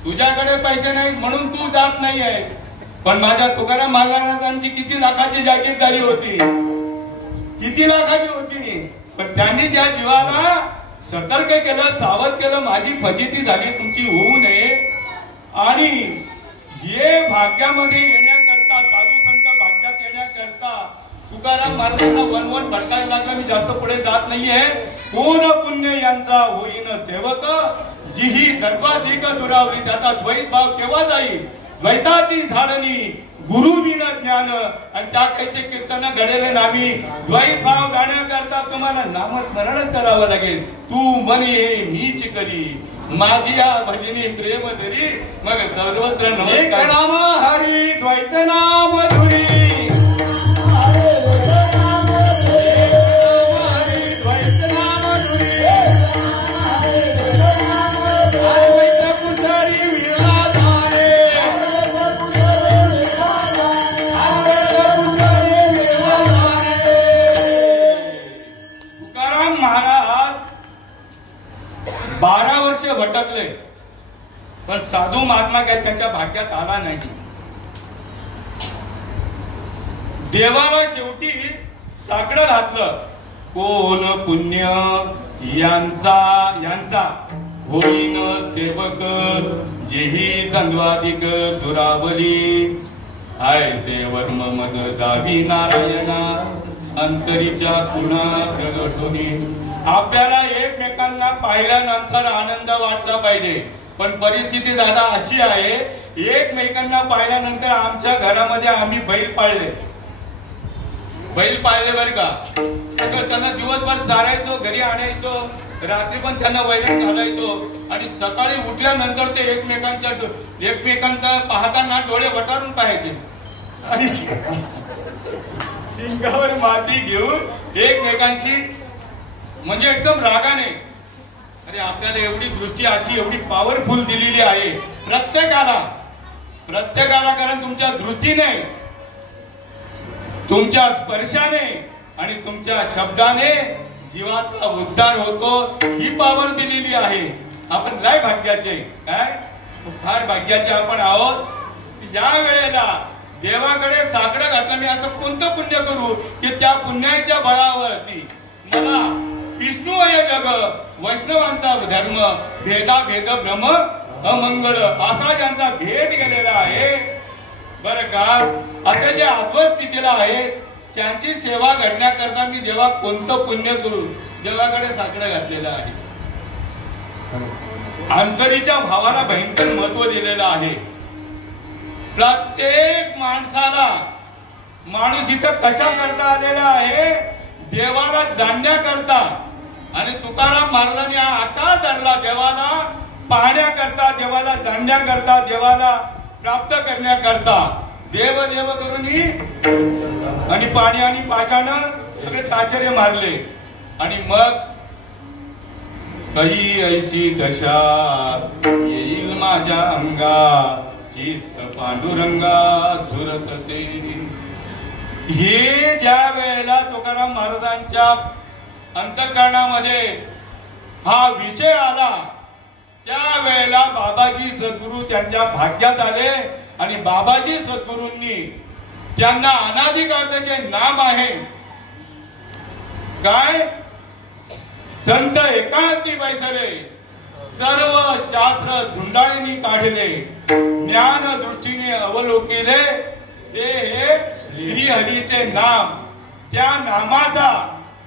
तुझ्याकडे पैसे नाहीत म्हणून तू जात नाही आहे. पण माझ्या तुकाराम महाराजांची किती लाखाची जागीरदारी होती, किती लाखाची होती. पण त्यांनी ज्या जीवाला सतर्क केलं, सावध केलं, माझी फजिती झाली तुमची होऊ नये. आणि हे भाग्यामध्ये येण्याकरता, साधू संत भाग्यात येण्याकरता तुकाराम महाराजांना वन भटकायला लागला. मी जास्त पुढे जात नाहीये. कोण पुण्य यांचा होईन सेवक, जिही दर्वाधिक दुरावली. त्याचा द्वैत भाव केव्हा जाईल? द्वैताची झाडणी गुरु विन ज्ञान. आणि त्या कैसे कीर्तन घडेले नामी. द्वैत भाव जाण्याकरता तुम्हाला नामस्मरण करावं लागेल. तू म्हणे हे मीच करी, माझी या भजनी प्रेम धरी. मग सर्वत्र नमस्कार. राम हरी द्वैत नाम धुरी. तुकाराम महाराज 12 वर्ष भटकले, पण साधू महात्मा काय त्यांच्या भाग्यात आला नाही. देवाला शेवटी साकडं घातलं. कोण पुण्य यांचा होईन सेवक, जेही द्वंद्वाधिक दुरावली. आयसे वर्म मज दावी नारायणा, अंतरीच्या गुणा प्रगटुनी. आपल्याला एकमेकांना पाहिल्यानंतर आनंद वाटला पाहिजे, पण परिस्थिती दादा अशी आहे, एकमेकांना पाहिल्यानंतर आमच्या घरामध्ये आम्ही बैल पाळले बरं का. सगळं त्यांना दिवसभर चारायचो, घरी आणायचो, रात्री पण त्यांना वैरण घालायचो. आणि सकाळी उठल्यानंतर ते एकमेकांना पाहताना डोळे वटारून पाहायचे आणि शिंगावर माती घेऊन एकमेकांशी म्हणजे एकदम रागाने. अरे आपल्याला एवढी दृष्टी अशी एवढी पॉवरफुल दिलेली आहे प्रत्येकाला. कारण तुमच्या दृष्टीने, तुमच्या स्पर्शाने आणि तुमच्या शब्दाने जीवाचा उद्धार होतो. ही पॉवर दिलेली आहे. आपण लय भाग्याचे, काय फार भाग्याचे आपण आहोत. ज्या वेळेला देवाकडे साकडं घातलं, मी असं कोणतं पुण्य करू की त्या पुण्याच्या बळावरती मला विष्णुवय जग वैष्णवांचा धर्म भेदा भेद भ्रम अमंगळ असा ज्यांचा भेद गेलेला आहे बरं का. असं जे आत्म स्थितीला आहे त्यांची सेवा घडण्याकरता मी देवा कोणतं पुण्य करू. देवाकडे साकडं घातलेलं आहे. अंतरीच्या भावाला भयंकर महत्व दिलेलं आहे. प्रत्येक माणसाला माणूस इथं कशा करता आलेला आहे? देवाला जाणण्याकरता. आणि तुकाराम महाराजांनी हा आकाश धरला देवाला पाहण्याकरता, देवाला जाणण्याकरता, देवाला प्राप्त करण्याकरता. देव देव करून आणि पाणी आणि पाषाण सगळे ताशेरे मारले. आणि मग काही ऐशी दशा येईल माझ्या अंगा, चित्त पांडुरंगा झुरतसे. हे ज्या वेळेला तुकाराम महाराजांच्या अंतःकरणामध्ये हा विषय आला, त्या वेळेला बाबाजी सद्गुरू त्यांच्या भाग्यात आले. आणि बाबाजी सद्गुरूंनी त्यांना अनादिकाळचे नाम आहे काय? संत एकांती बैसले, सर्व शास्त्र धुंडाळीनी काढले, ज्ञान दृष्टीने अवलोकिले. ते हे श्रीहरीचे नाम. त्या नामाचा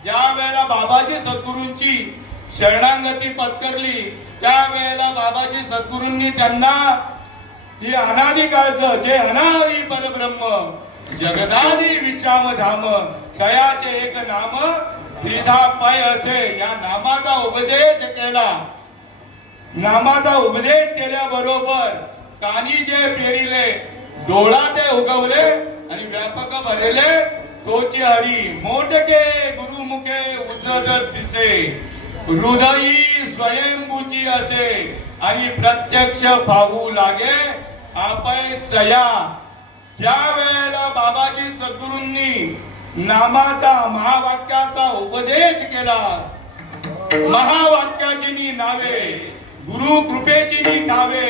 ज्या वेळेला बाबाजी सद्गुरूंची शरणागती पत्करली, त्यावेळेला बाबाजी सद्गुरूंनी त्यांना हे अनादिकाळचं जे अनादि परब्रह्म जगदादी विश्रामधाम कयाचे एक नाम त्रिधा पाय असे या नामाचा उपदेश केला. नामाचा उपदेश केल्याबरोबर कानी जे पेरिले, डोळा ते उगवले आणि व्यापक भरले तोची हरी. मोठके गुरुमुखे उजळ दिसे, हृदयी स्वयंभूची असे आणि प्रत्यक्ष पाहू लागे आपै सया. ज्या वेळेला बाबाजी सद्गुरूंनी नामाचा महावाक्याचा उपदेश केला, महावाक्याची नावे गुरु कृपेची नावे,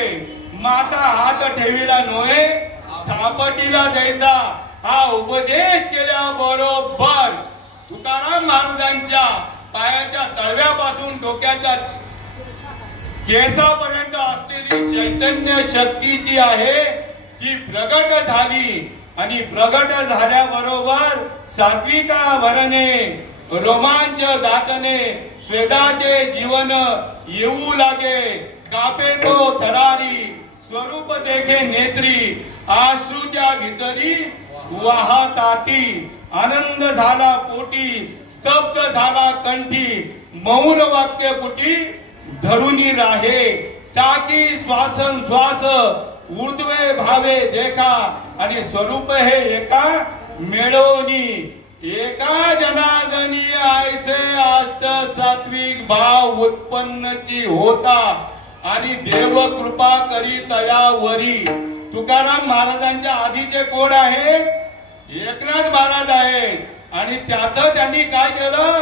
माता हात ठेवीला नोहे थापटीला द्यायचा. हा उपदेश केल्याबरोबर तुकाराम महाराजांच्या पायाच्या तळव्यापासून डोक्याच्या केसापर्यंत असलेली चैतन्य शक्ती जी आहे ती प्रगट झाली. आणि प्रगट झाल्याबरोबर सात्विका वरणे रोमांच दाटणे स्वेदाचे जीवन येऊ लागे कापे तो थरारी स्वरूप देखे नेत्री आश्रूच्या भितरी वाहताती आनंद झाला पोटी स्तब्ध झाला कंठी मौन वाक्य पुटी धरुनी राहे टाकी श्वासन श्वास ऊर्ध्वे भावे देखा आणि स्वरूप हे एका मिळवणी एका जनार्दनी आयसे आष्ट सात्विक भाव उत्पन्नची होता आणि देव कृपा करी तयावरी. तुकाराम महाराजांच्या आधीचे कोण आहे? एकनाथ महाराज आहेत आणि त्याचं त्यांनी काय केलं?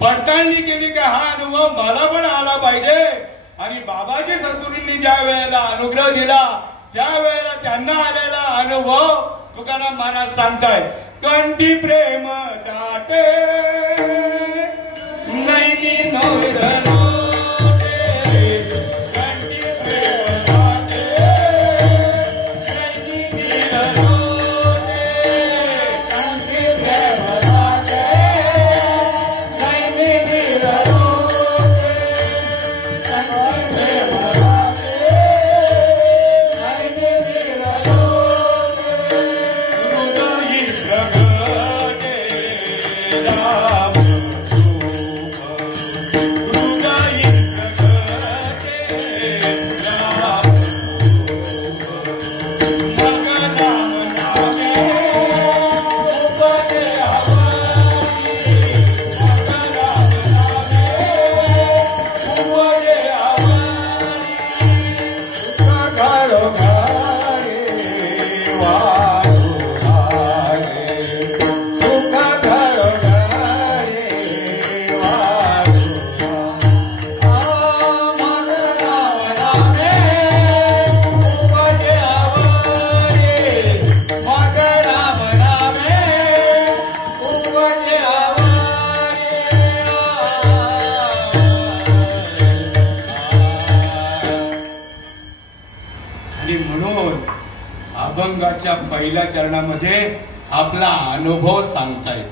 पडताळणी केली की हा अनुभव मला पण आला पाहिजे. आणि बाबाजी सद्गुरूंनी ज्या वेळेला अनुग्रह दिला त्या वेळेला त्यांना आलेला अनुभव तुकाराम महाराज सांगतायत. कंठी प्रेम दाटे नैनी नोर अभंगाच्या पहिल्या चरणामध्ये आपला अनुभव सांगतायत.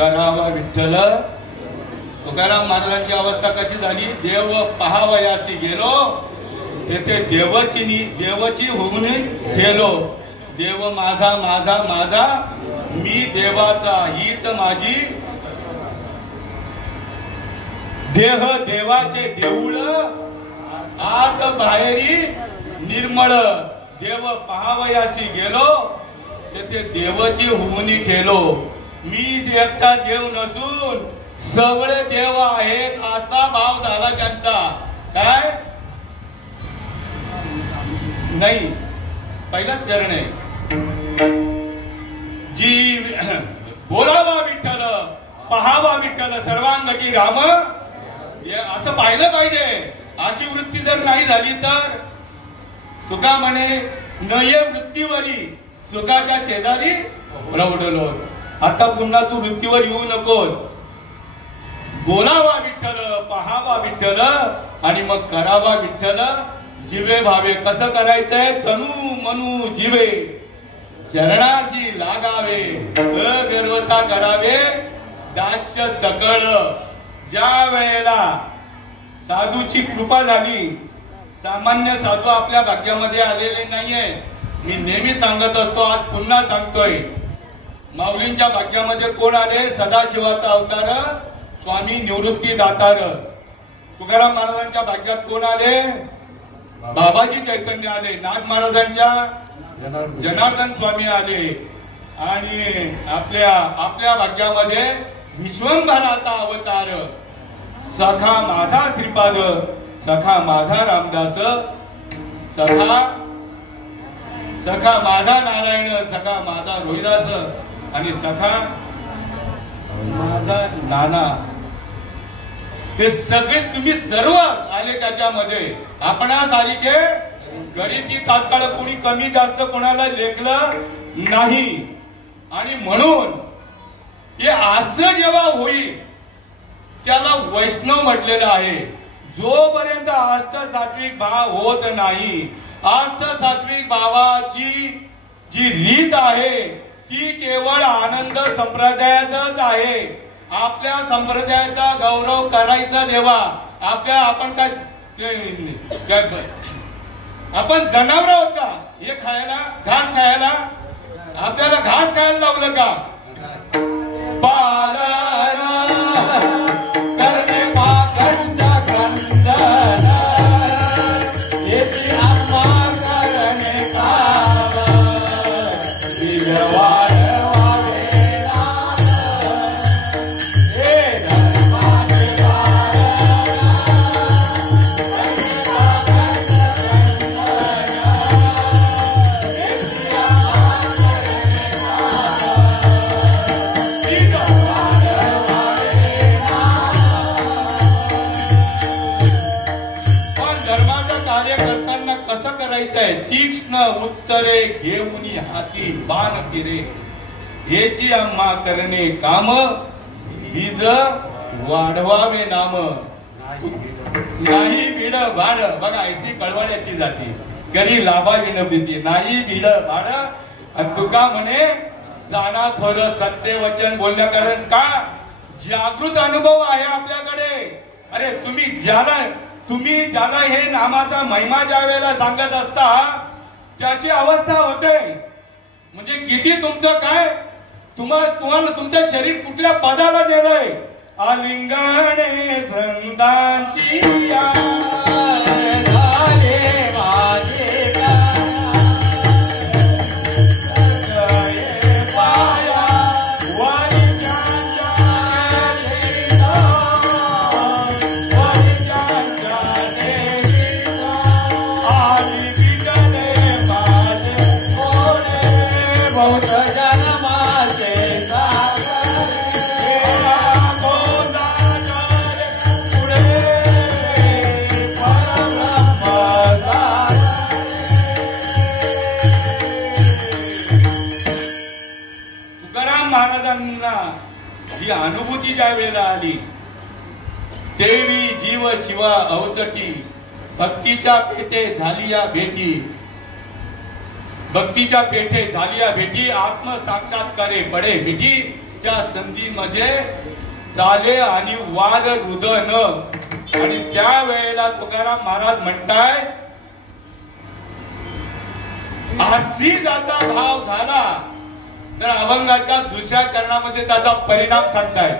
करावा विठ्ठल. तुकाराम महाराजांची अवस्था कशी झाली? देव पहावयासी गेलो तेथे देवची होऊन गेलो. देव माझा माझा माझा मी देवाचा, हीच माझी देह देवाचे देऊळ, आत बाहेरी निर्मळ. देव पहावयासी गेलो तेथे देवची होऊन गेलो. मीच एकटा देव नसून सगळे देव आहेत असा भाव झाला त्यांचा. काय नाही, पहिलाच चरण आहे. जी बोलावा विठ्ठल, पहावा विठ्ठल, सर्वांगटी राम. असं पाहिलं पाहिजे. अशी वृत्ती जर नाही झाली तर तुका म्हणे नये वृत्तीवरी सुखाच्या शेजारी रवडलो. आता पुन्हा तू वृत्तीवर येऊ नकोस. बोलावा विठ्ठल, पहावा विठ्ठल आणि मग करावा विठ्ठल. जीवे भावे. कसं करायचंय? तनु मनु जीवे चरणाशी लागावे, अगर्वता करावे दास्य सकळ. ज्या वेळेला साधूची कृपा झाली, सामान्य साधू आपल्या भाग्यामध्ये आलेले नाहीये. मी नेहमी सांगत असतो, आज पुन्हा सांगतोय. माऊलींच्या भाग्यामध्ये कोण आले? सदाशिवाचा अवतार स्वामी निवृत्ती दातार. तुकाराम महाराजांच्या भाग्यात कोण आले? बाबाजी चैतन्य आले. नाथ महाराजांच्या जनार्दन स्वामी आले. आणि आपल्या भाग्यामध्ये विश्वंभराचा अवतार सखा माझा श्रीपाद, सखा माझा रामदास, सखा माझा नारायण, सखा माझा रोहिदास आणि सखा माझा नाना. ते सगळे तुम्ही सर्व आले त्याच्यामध्ये. आपणासारखे गरीबी तात्काळ कोणी कमी जास्त कोणाला लेखलं नाही. आणि म्हणून हे असं जेव्हा होईल त्याला वैष्णव म्हटलेलं आहे. जोपर्यंत अष्टसात्विक भाव होत नाही, अष्टसात्विक भावाची जी रीत आहे ती केवळ आनंद संप्रदायातच आहे. आपल्या संप्रदायाचा गौरव करायचा देवा. आपण काय आपण जनावर आहोत का? हे खायला, घास खायला? आपल्याला घास खायला लावलं का? पालना करणे पाखंड खंडन, येथे आत्मा करणे काम, विघवार वागे नाम, हे धर्माचे तीक्ष्ण उत्तरे घेऊन हाती बाण फिरे, हेची आम्हा करणे काम, बीज वाढवावे नाम. नाही बीड भाड. बघा ऐसी कळवळ्याची जाती करी लाभा विनप्रीती. नाही बीड भाड. आणि तुका म्हणे जाना थोर सत्य वचन बोलल्या. कारण का? जागृत अनुभव आहे आपल्याकडे. अरे तुम्ही ज्याला हे नामाचा महिमा ज्या वेळेला सांगत असता त्याची अवस्था होते. म्हणजे किती तुमचं काय तुम्हाला तुमचं शरीर कुठल्या पदाला नेलंय. आलिंगणे संतांची जी अनुभूती ज्या वेळेला आली, देवी जीव शिवा अवचटी, भक्तीच्या पेठे झाली या भेटी, भक्तीच्या पेठे झाली या भेटी, आत्म साक्षात्कारे पडे भेटी. सुटच्या संधीमध्ये चाले आणि वाद रुदन. आणि त्या वेळेला तुकाराम महाराज म्हणताय, अशी त्याचा भाव झाला तर अभंगाच्या दुसऱ्या चरणामध्ये त्याचा परिणाम सांगताय.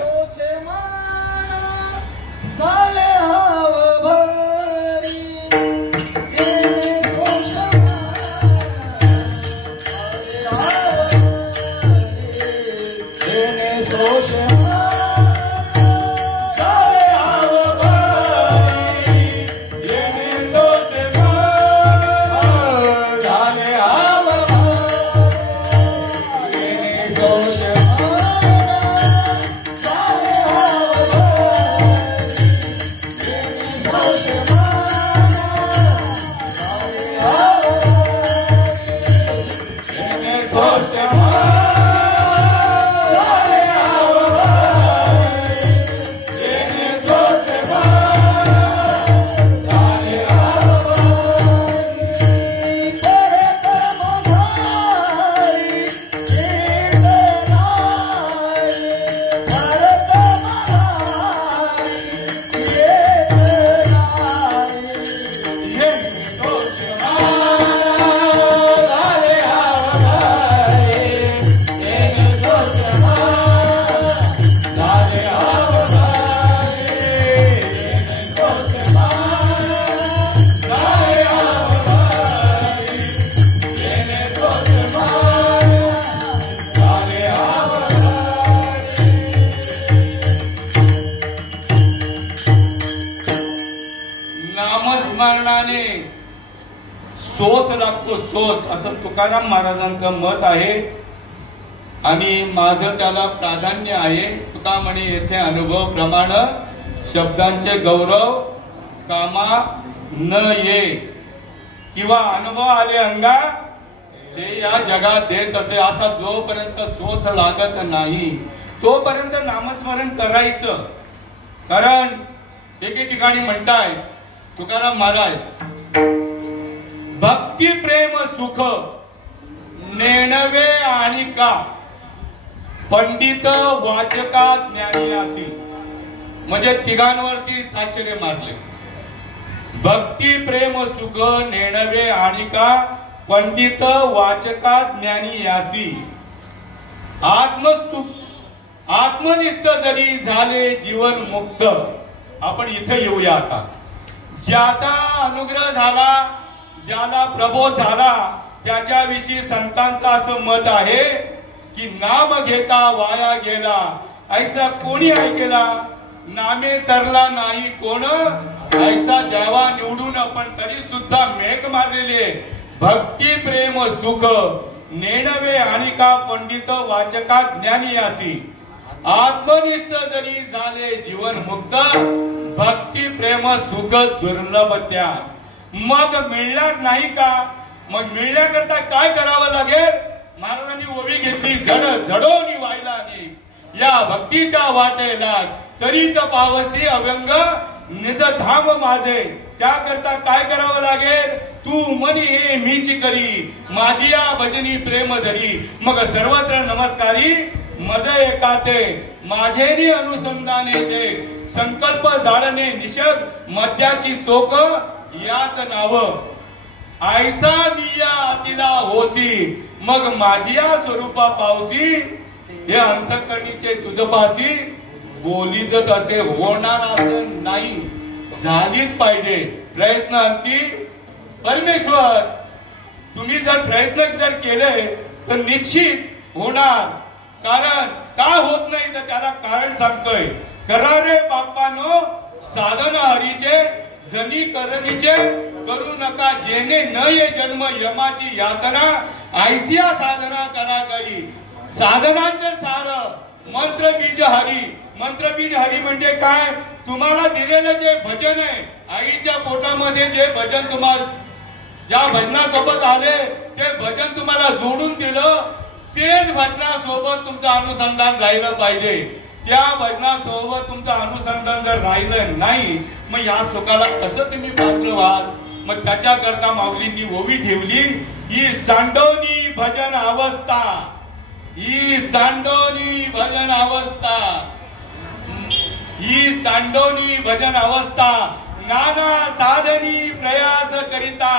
नामस्मरणाने सोस लागतो, सोस, असं तुकाराम महाराजांचं मत आहे. आणि माझं त्याला प्राधान्य आहे. तुका म्हणे येथे अनुभव प्रमाण शब्दांचे गौरव कामा न ये. किंवा अनुभव आले अंगा ते या जगात देत असे. असा जोपर्यंत सोस लागत नाही तोपर्यंत नामस्मरण करायचं. कारण एके ठिकाणी म्हणताय तुकाराम महाराज, भक्ती प्रेम सुख नेणवे आणि का पंडित वाचका ज्ञानी असी. म्हणजे तिघांवरती ताशेरे मारले. भक्ती प्रेम सुख नेणवे आणि का पंडित वाचका ज्ञानी यासी. आत्मनिष्ठ जरी झाले जीवन मुक्त. आपण इथे येऊया आता. ज्याचा अनुग्रह झाला, ज्याला प्रबोध झाला, त्याच्याविषयी संतांचं असं मत आहे की नाम घेता वाया गेला ऐसा कोणी ऐकेला. नामे तरला नाही कोण ऐसा द्यावा निवडून. पण तरी सुद्धा मेघ मारलेले. भक्ती प्रेम सुख नेणवे आणि का पंडित वाचका ज्ञानी यासी. आत्मनिष्ठ जरी झाले जीवन मुक्त. भक्ती प्रेम सुख दुर्लभ त्या. मग मिळणार नाही का? मग मिळण्याकरता काय करावं लागेल? महाराजांनी ओवी घेतली, झड झडोनी व्हायला नाही या भक्तीच्या वाटेला. तरीच पावसी अभंग निज धाम माझे. त्याकरता काय करावं लागेल? तू मनी हे मीची करी माझी या भजनी प्रेम धरी. मग सर्वत्र नमस्कारी मज एकाते माझेरी अनुसंधाने दे. संकल्प जाळणे निषद मध्याची चोक याच नाव. ऐसा निया तिला होसी मग माझिया स्वरूपा पावसी. हे अंतःकरणीचे तुझपासी. बोलीच असे होणार असं नाही, झालीच पाहिजे. प्रयत्न अंती परमेश्वर. तुम्ही जर प्रयत्न जर केले तर निश्चित होणार. कारण का होत नाही तर त्याला कारण सांगतोय. करा रे बाप्पानो साधन हरीचे जनी करणीचे करू नका. जेणे न ये जन्म यमाची यातना ऐसिया साधना करा करी. साधनांचे सार मंत्र बीज हरी. मंत्र बीज हरी म्हणजे काय? तुम्हाला दिलेलं जे भजन आहे, आईच्या पोटामध्ये जे भजन तुम्हाला ज्या भजनासोबत आले ते भजन तुम्हाला जोडून दिलं, तेच भजनासोबत तुमचं अनुसंधान राहिलं पाहिजे. त्या भजनासोबत तुमचं अनुसंधान जर राहिलं नाही मग या सुखाला कसं तुम्ही पात्र व्हाल? मग त्याच्याकरता माऊलींनी ओवी ठेवली ही सांडोनी भजन अवस्था. ही सांडोनी भजन अवस्था, ही सांडोनी भजन अवस्था, नाना साधनी प्रयास करिता,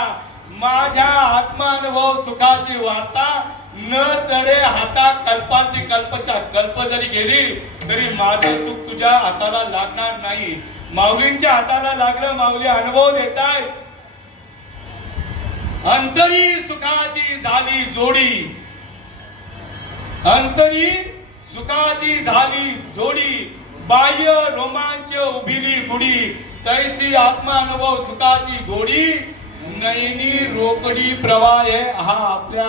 माझ्या आत्मानुभव सुखाची वार्ता, न चढे हाता कल्पांती कल्पच्या, कल्प जरी गेली तरी माझे सुख तुझ्या हाताला लागणार नाही. माऊलींच्या हाताला लागलं, माऊली अनुभव देताय. अंतरी सुखाची झाली जोडी, अंतरी सुखाची झाली जोडी, बाह्य रोमांच उभिली गुढी, तैसी आत्मानुभव सुखाची गोडी, नयनी रोकडी प्रवाह आहे. हा आपल्या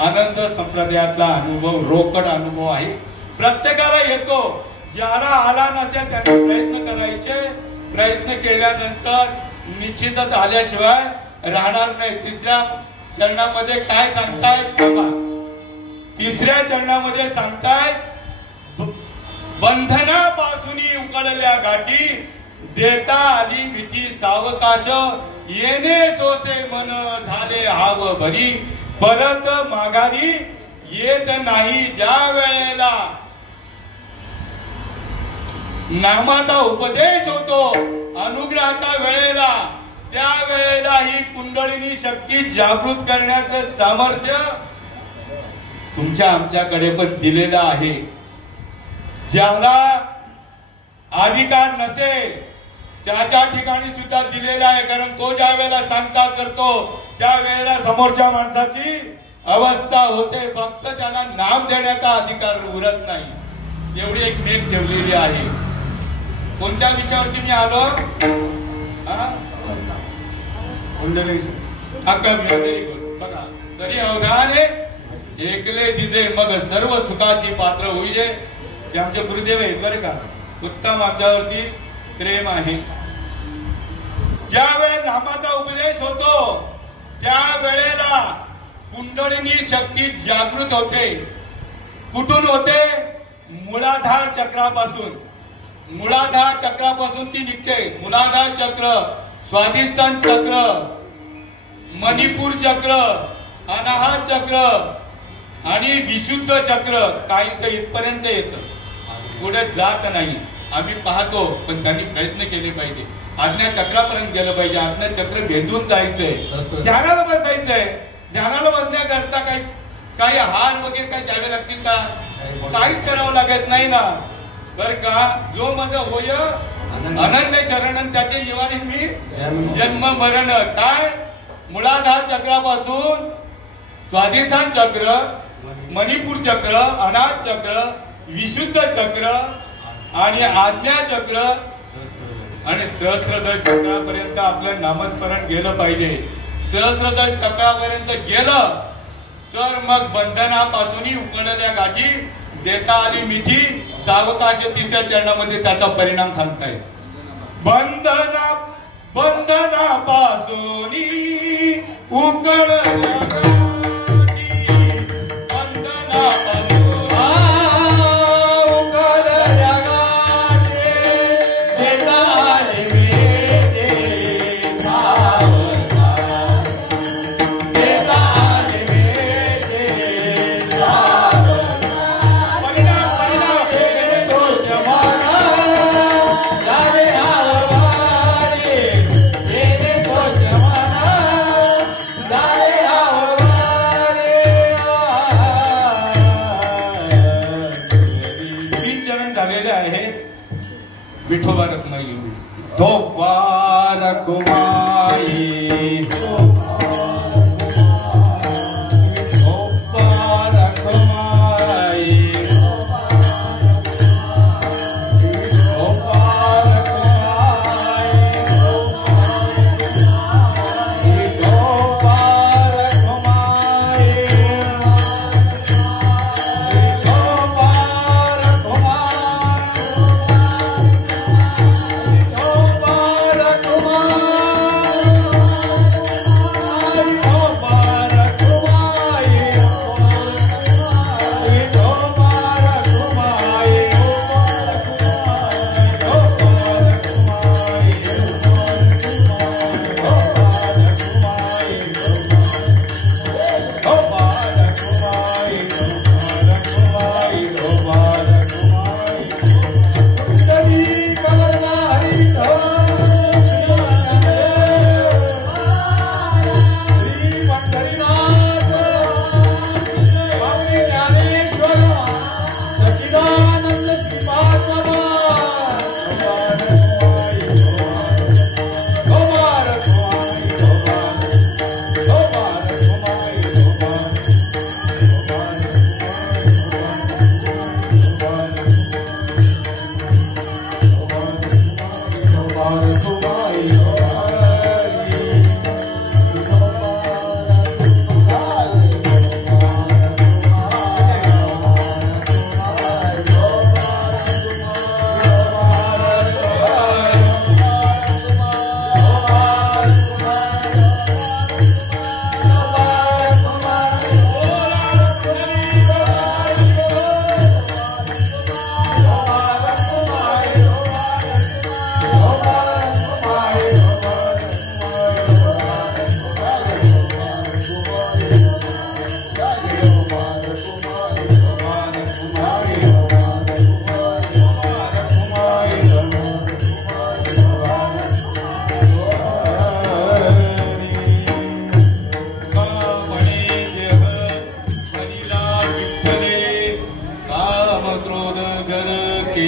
आनंद संप्रदायातला अनुभव, रोकड अनुभव आहे. प्रत्येकाला येतो. ज्याला आला नसेल त्याने प्रयत्न करायचे. प्रयत्न केल्यानंतर निश्चितच आल्याशिवाय राहणार नाही. तिसऱ्या चरणामध्ये काय सांगताय बाबा? तिसऱ्या चरणामध्ये सांगताय, बंधनापासून उकळल्या गाठी, देता आली मिठी सावकाश, येणे सोसे मन झाले हाव भरी, परत माघारी येत नाही ज्या वेळेला नामाचा उपदेश होतो अनुग्रहाच्या वेळेला, त्या वेळेला ही कुंडलिनी शक्ती जागृत करण्याचं सामर्थ्य तुमच्या आमच्याकडे पण दिलेलं आहे. ज्याला अधिकार नसेल त्याच्या ठिकाणी सुद्धा दिलेला आहे. कारण तो ज्या वेळेला सांगता करतो त्या वेळेला समोरच्या माणसाची अवस्था होते. फक्त त्याला नाम देण्याचा अधिकार उरत नाही. एवढी एक नेम ठेवलेली आहे. कोणत्या विषयावरती मी आलो? बघा, तरी अवधाने एकले दिदे मग सर्व सुखाची पात्र होईजे. ते आमचे गुरुदेव आहेत बरं का. उत्तम आमच्यावरती प्रेम आहे. ज्या वेळेस नामाचा उपदेश होतो त्या वेळेला कुंडलिनी शक्ती जागृत होते. कुठून होते? मूलाधार चक्रापासून. मूलाधार चक्रापासून ती निघते. मूलाधार चक्र, स्वाधिष्ठान चक्र, मणिपूर चक्र, अनाहत चक्र आणि विशुद्ध चक्र. काहीच इथपर्यंत येत, पुढे जात नाही. आम्ही पाहतो, पण त्यांनी प्रयत्न केले पाहिजे. आज्ञा चक्रापर्यंत गेलं पाहिजे. आज्ञा चक्र भेदून जायचंय. ध्यानाला बसायचंय. ध्यानाला बसण्याकरता काही हार वगैरे काही द्यावे लागतील का? काहीच करावं लागत नाही ना, बर का. जो मज होय अनन्य चरण त्याचे निवारण मी जन्म मरण. काय? मूलाधार चक्रापासून स्वाधिष्ठान चक्र, मणिपूर चक्र, अनाथ चक्र, विशुद्ध चक्र आणि आज्ञा चक्र आणि सहस्त्रदळ चक्रापर्यंत आपलं नामस्मरण गेलं पाहिजे. सहस्त्रदळ चक्रापर्यंत गेलं तर मग बंधनापासूनही उकळल्या गाठी, देता आली मिठी सावकाश. तिसऱ्या चरणामध्ये त्याचा परिणाम सांगताय. बंधनापासून उकळल्या गाठी, बंधनापासून विठोबा रखमाई. विठोबा रखमाई, विठोबा रखमाई, विठोबा रखमाई, विठोबा रखमाई, विठोबा रखमाई.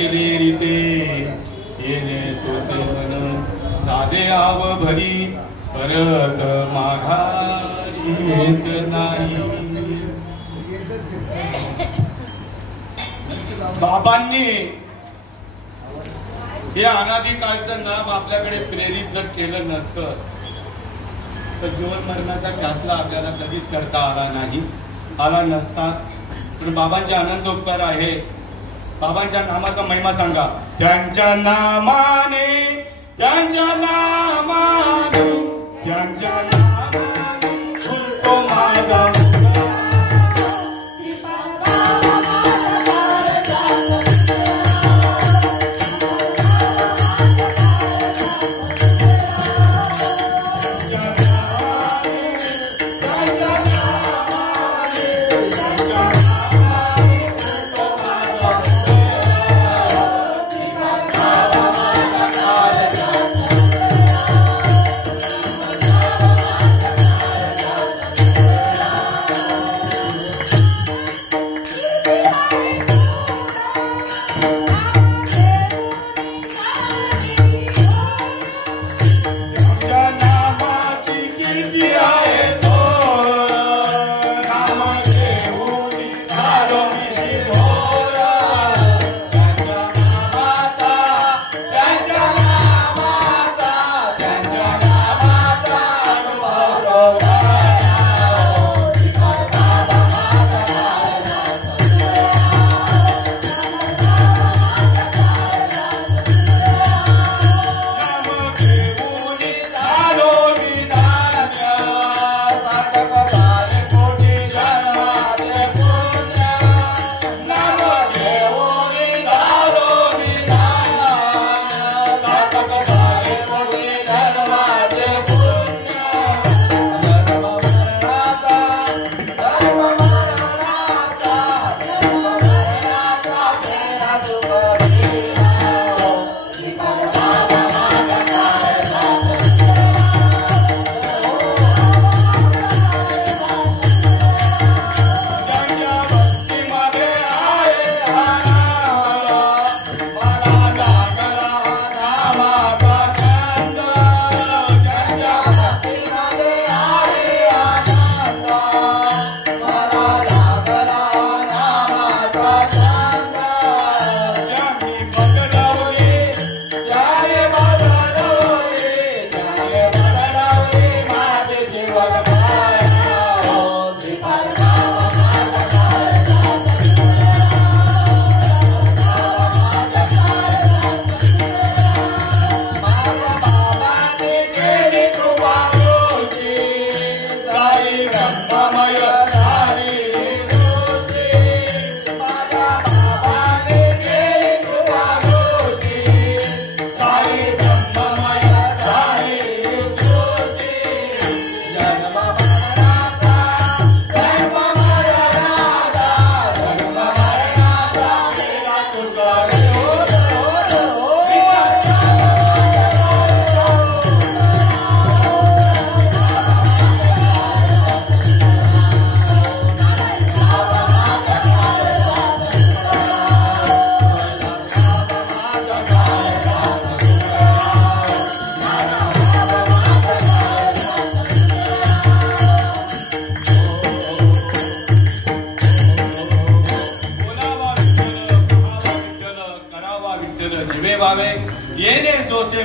केले रीते येणे सोसे मन झाले आव भरी परत माघारी येत नाही. बाबांनी हे अनादी काळचं नाम आपल्याकडे प्रेरित जर केलं नसतं तर जीवन मरणाचा शासला आपल्याला कधीच करता आला नसता. पण बाबांचे आनंद उपकार आहे. बाबांच्या नामाचा महिमा सांगा. त्यांच्या नामाने फुलतो माझा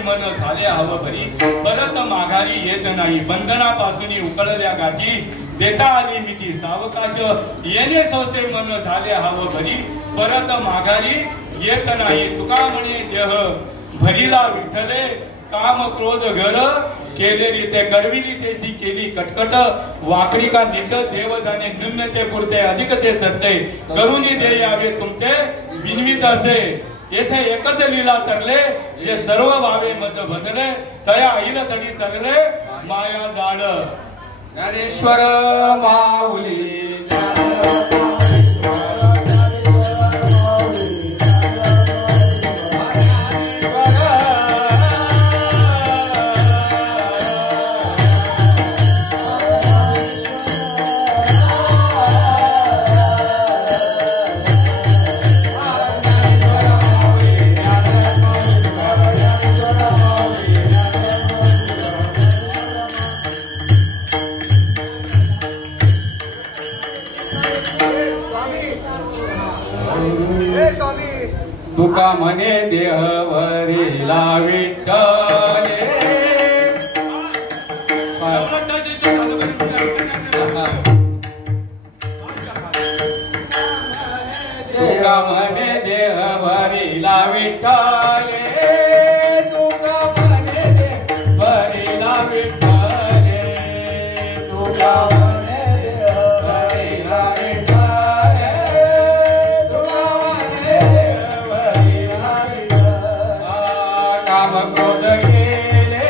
मन झाले हवं भरी परत माघारी येत नाही. बंधनापासून उकळल्या गाठी देता आली मिठी सावकाश येणे सोसे मन झाले हवं भरी परत माघारी येत नाही. तुका म्हणे देह भरीला विठ्ठले काम क्रोध घर केलेली ते करविली तेची केली कटकट वाकडी का नीट देव जाणे निम्न ते पुरते अधिक ते सत्य करुणी दे यावे तुमचे विनवित असे. येथे एकच लीला तरले जे सर्व भावे मध बदले तया आईला तडी सरले माया जाळ. ज्ञानेश्वर माऊली ज्ञानेश्वर तुका म्हणे देहवरीला विठ्ठले तुका म्हणे देहवरीला विठ्ठले तुका म्हणे देहवरीला विठ्ठले तुका म्हणे देहवरीला विठ्ठले तुका म्हणे देहवरीला विठ्ठले काम क्रोध केले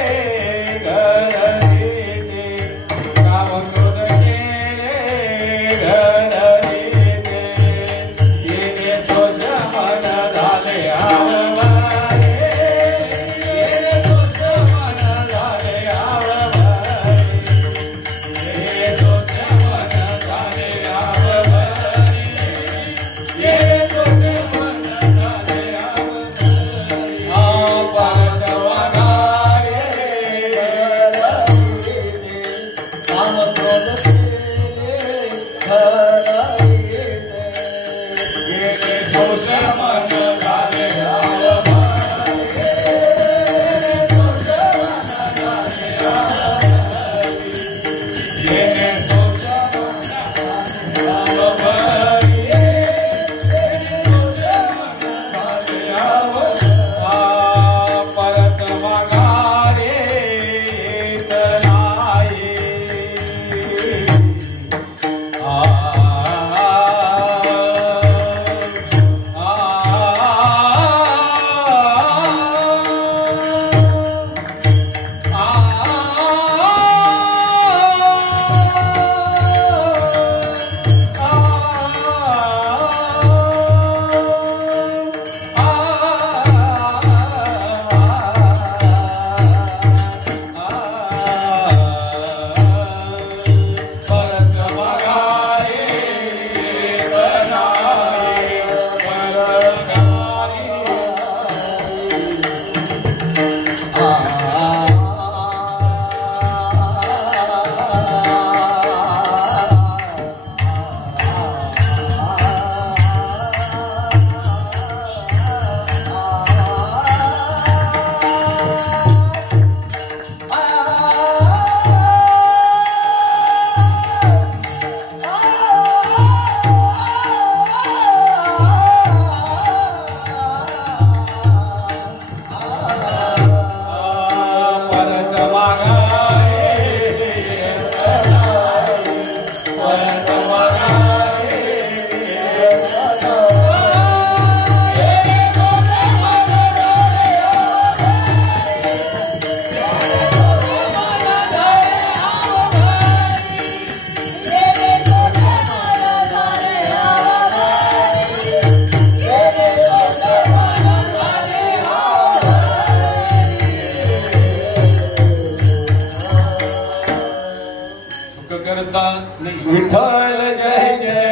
घरी काम क्रोध केले घरी येणे सोज मन झाले आववारे येणे सोज मन झाले आववारे येणे सोज मन झाले आववारे येणे सोज मन झाले आववारे परत वागारे काम क्रोध केले घरी येणे सोज मन झाले आववारे सोज मन झाले आववारे येणे सोज मन झाले आववारे सोज मन झाले आववारे परत वागारे तनाये परत वागारे तनाये परत वागारे परत वागारे सुख करता नाही विठ्ठल जय जय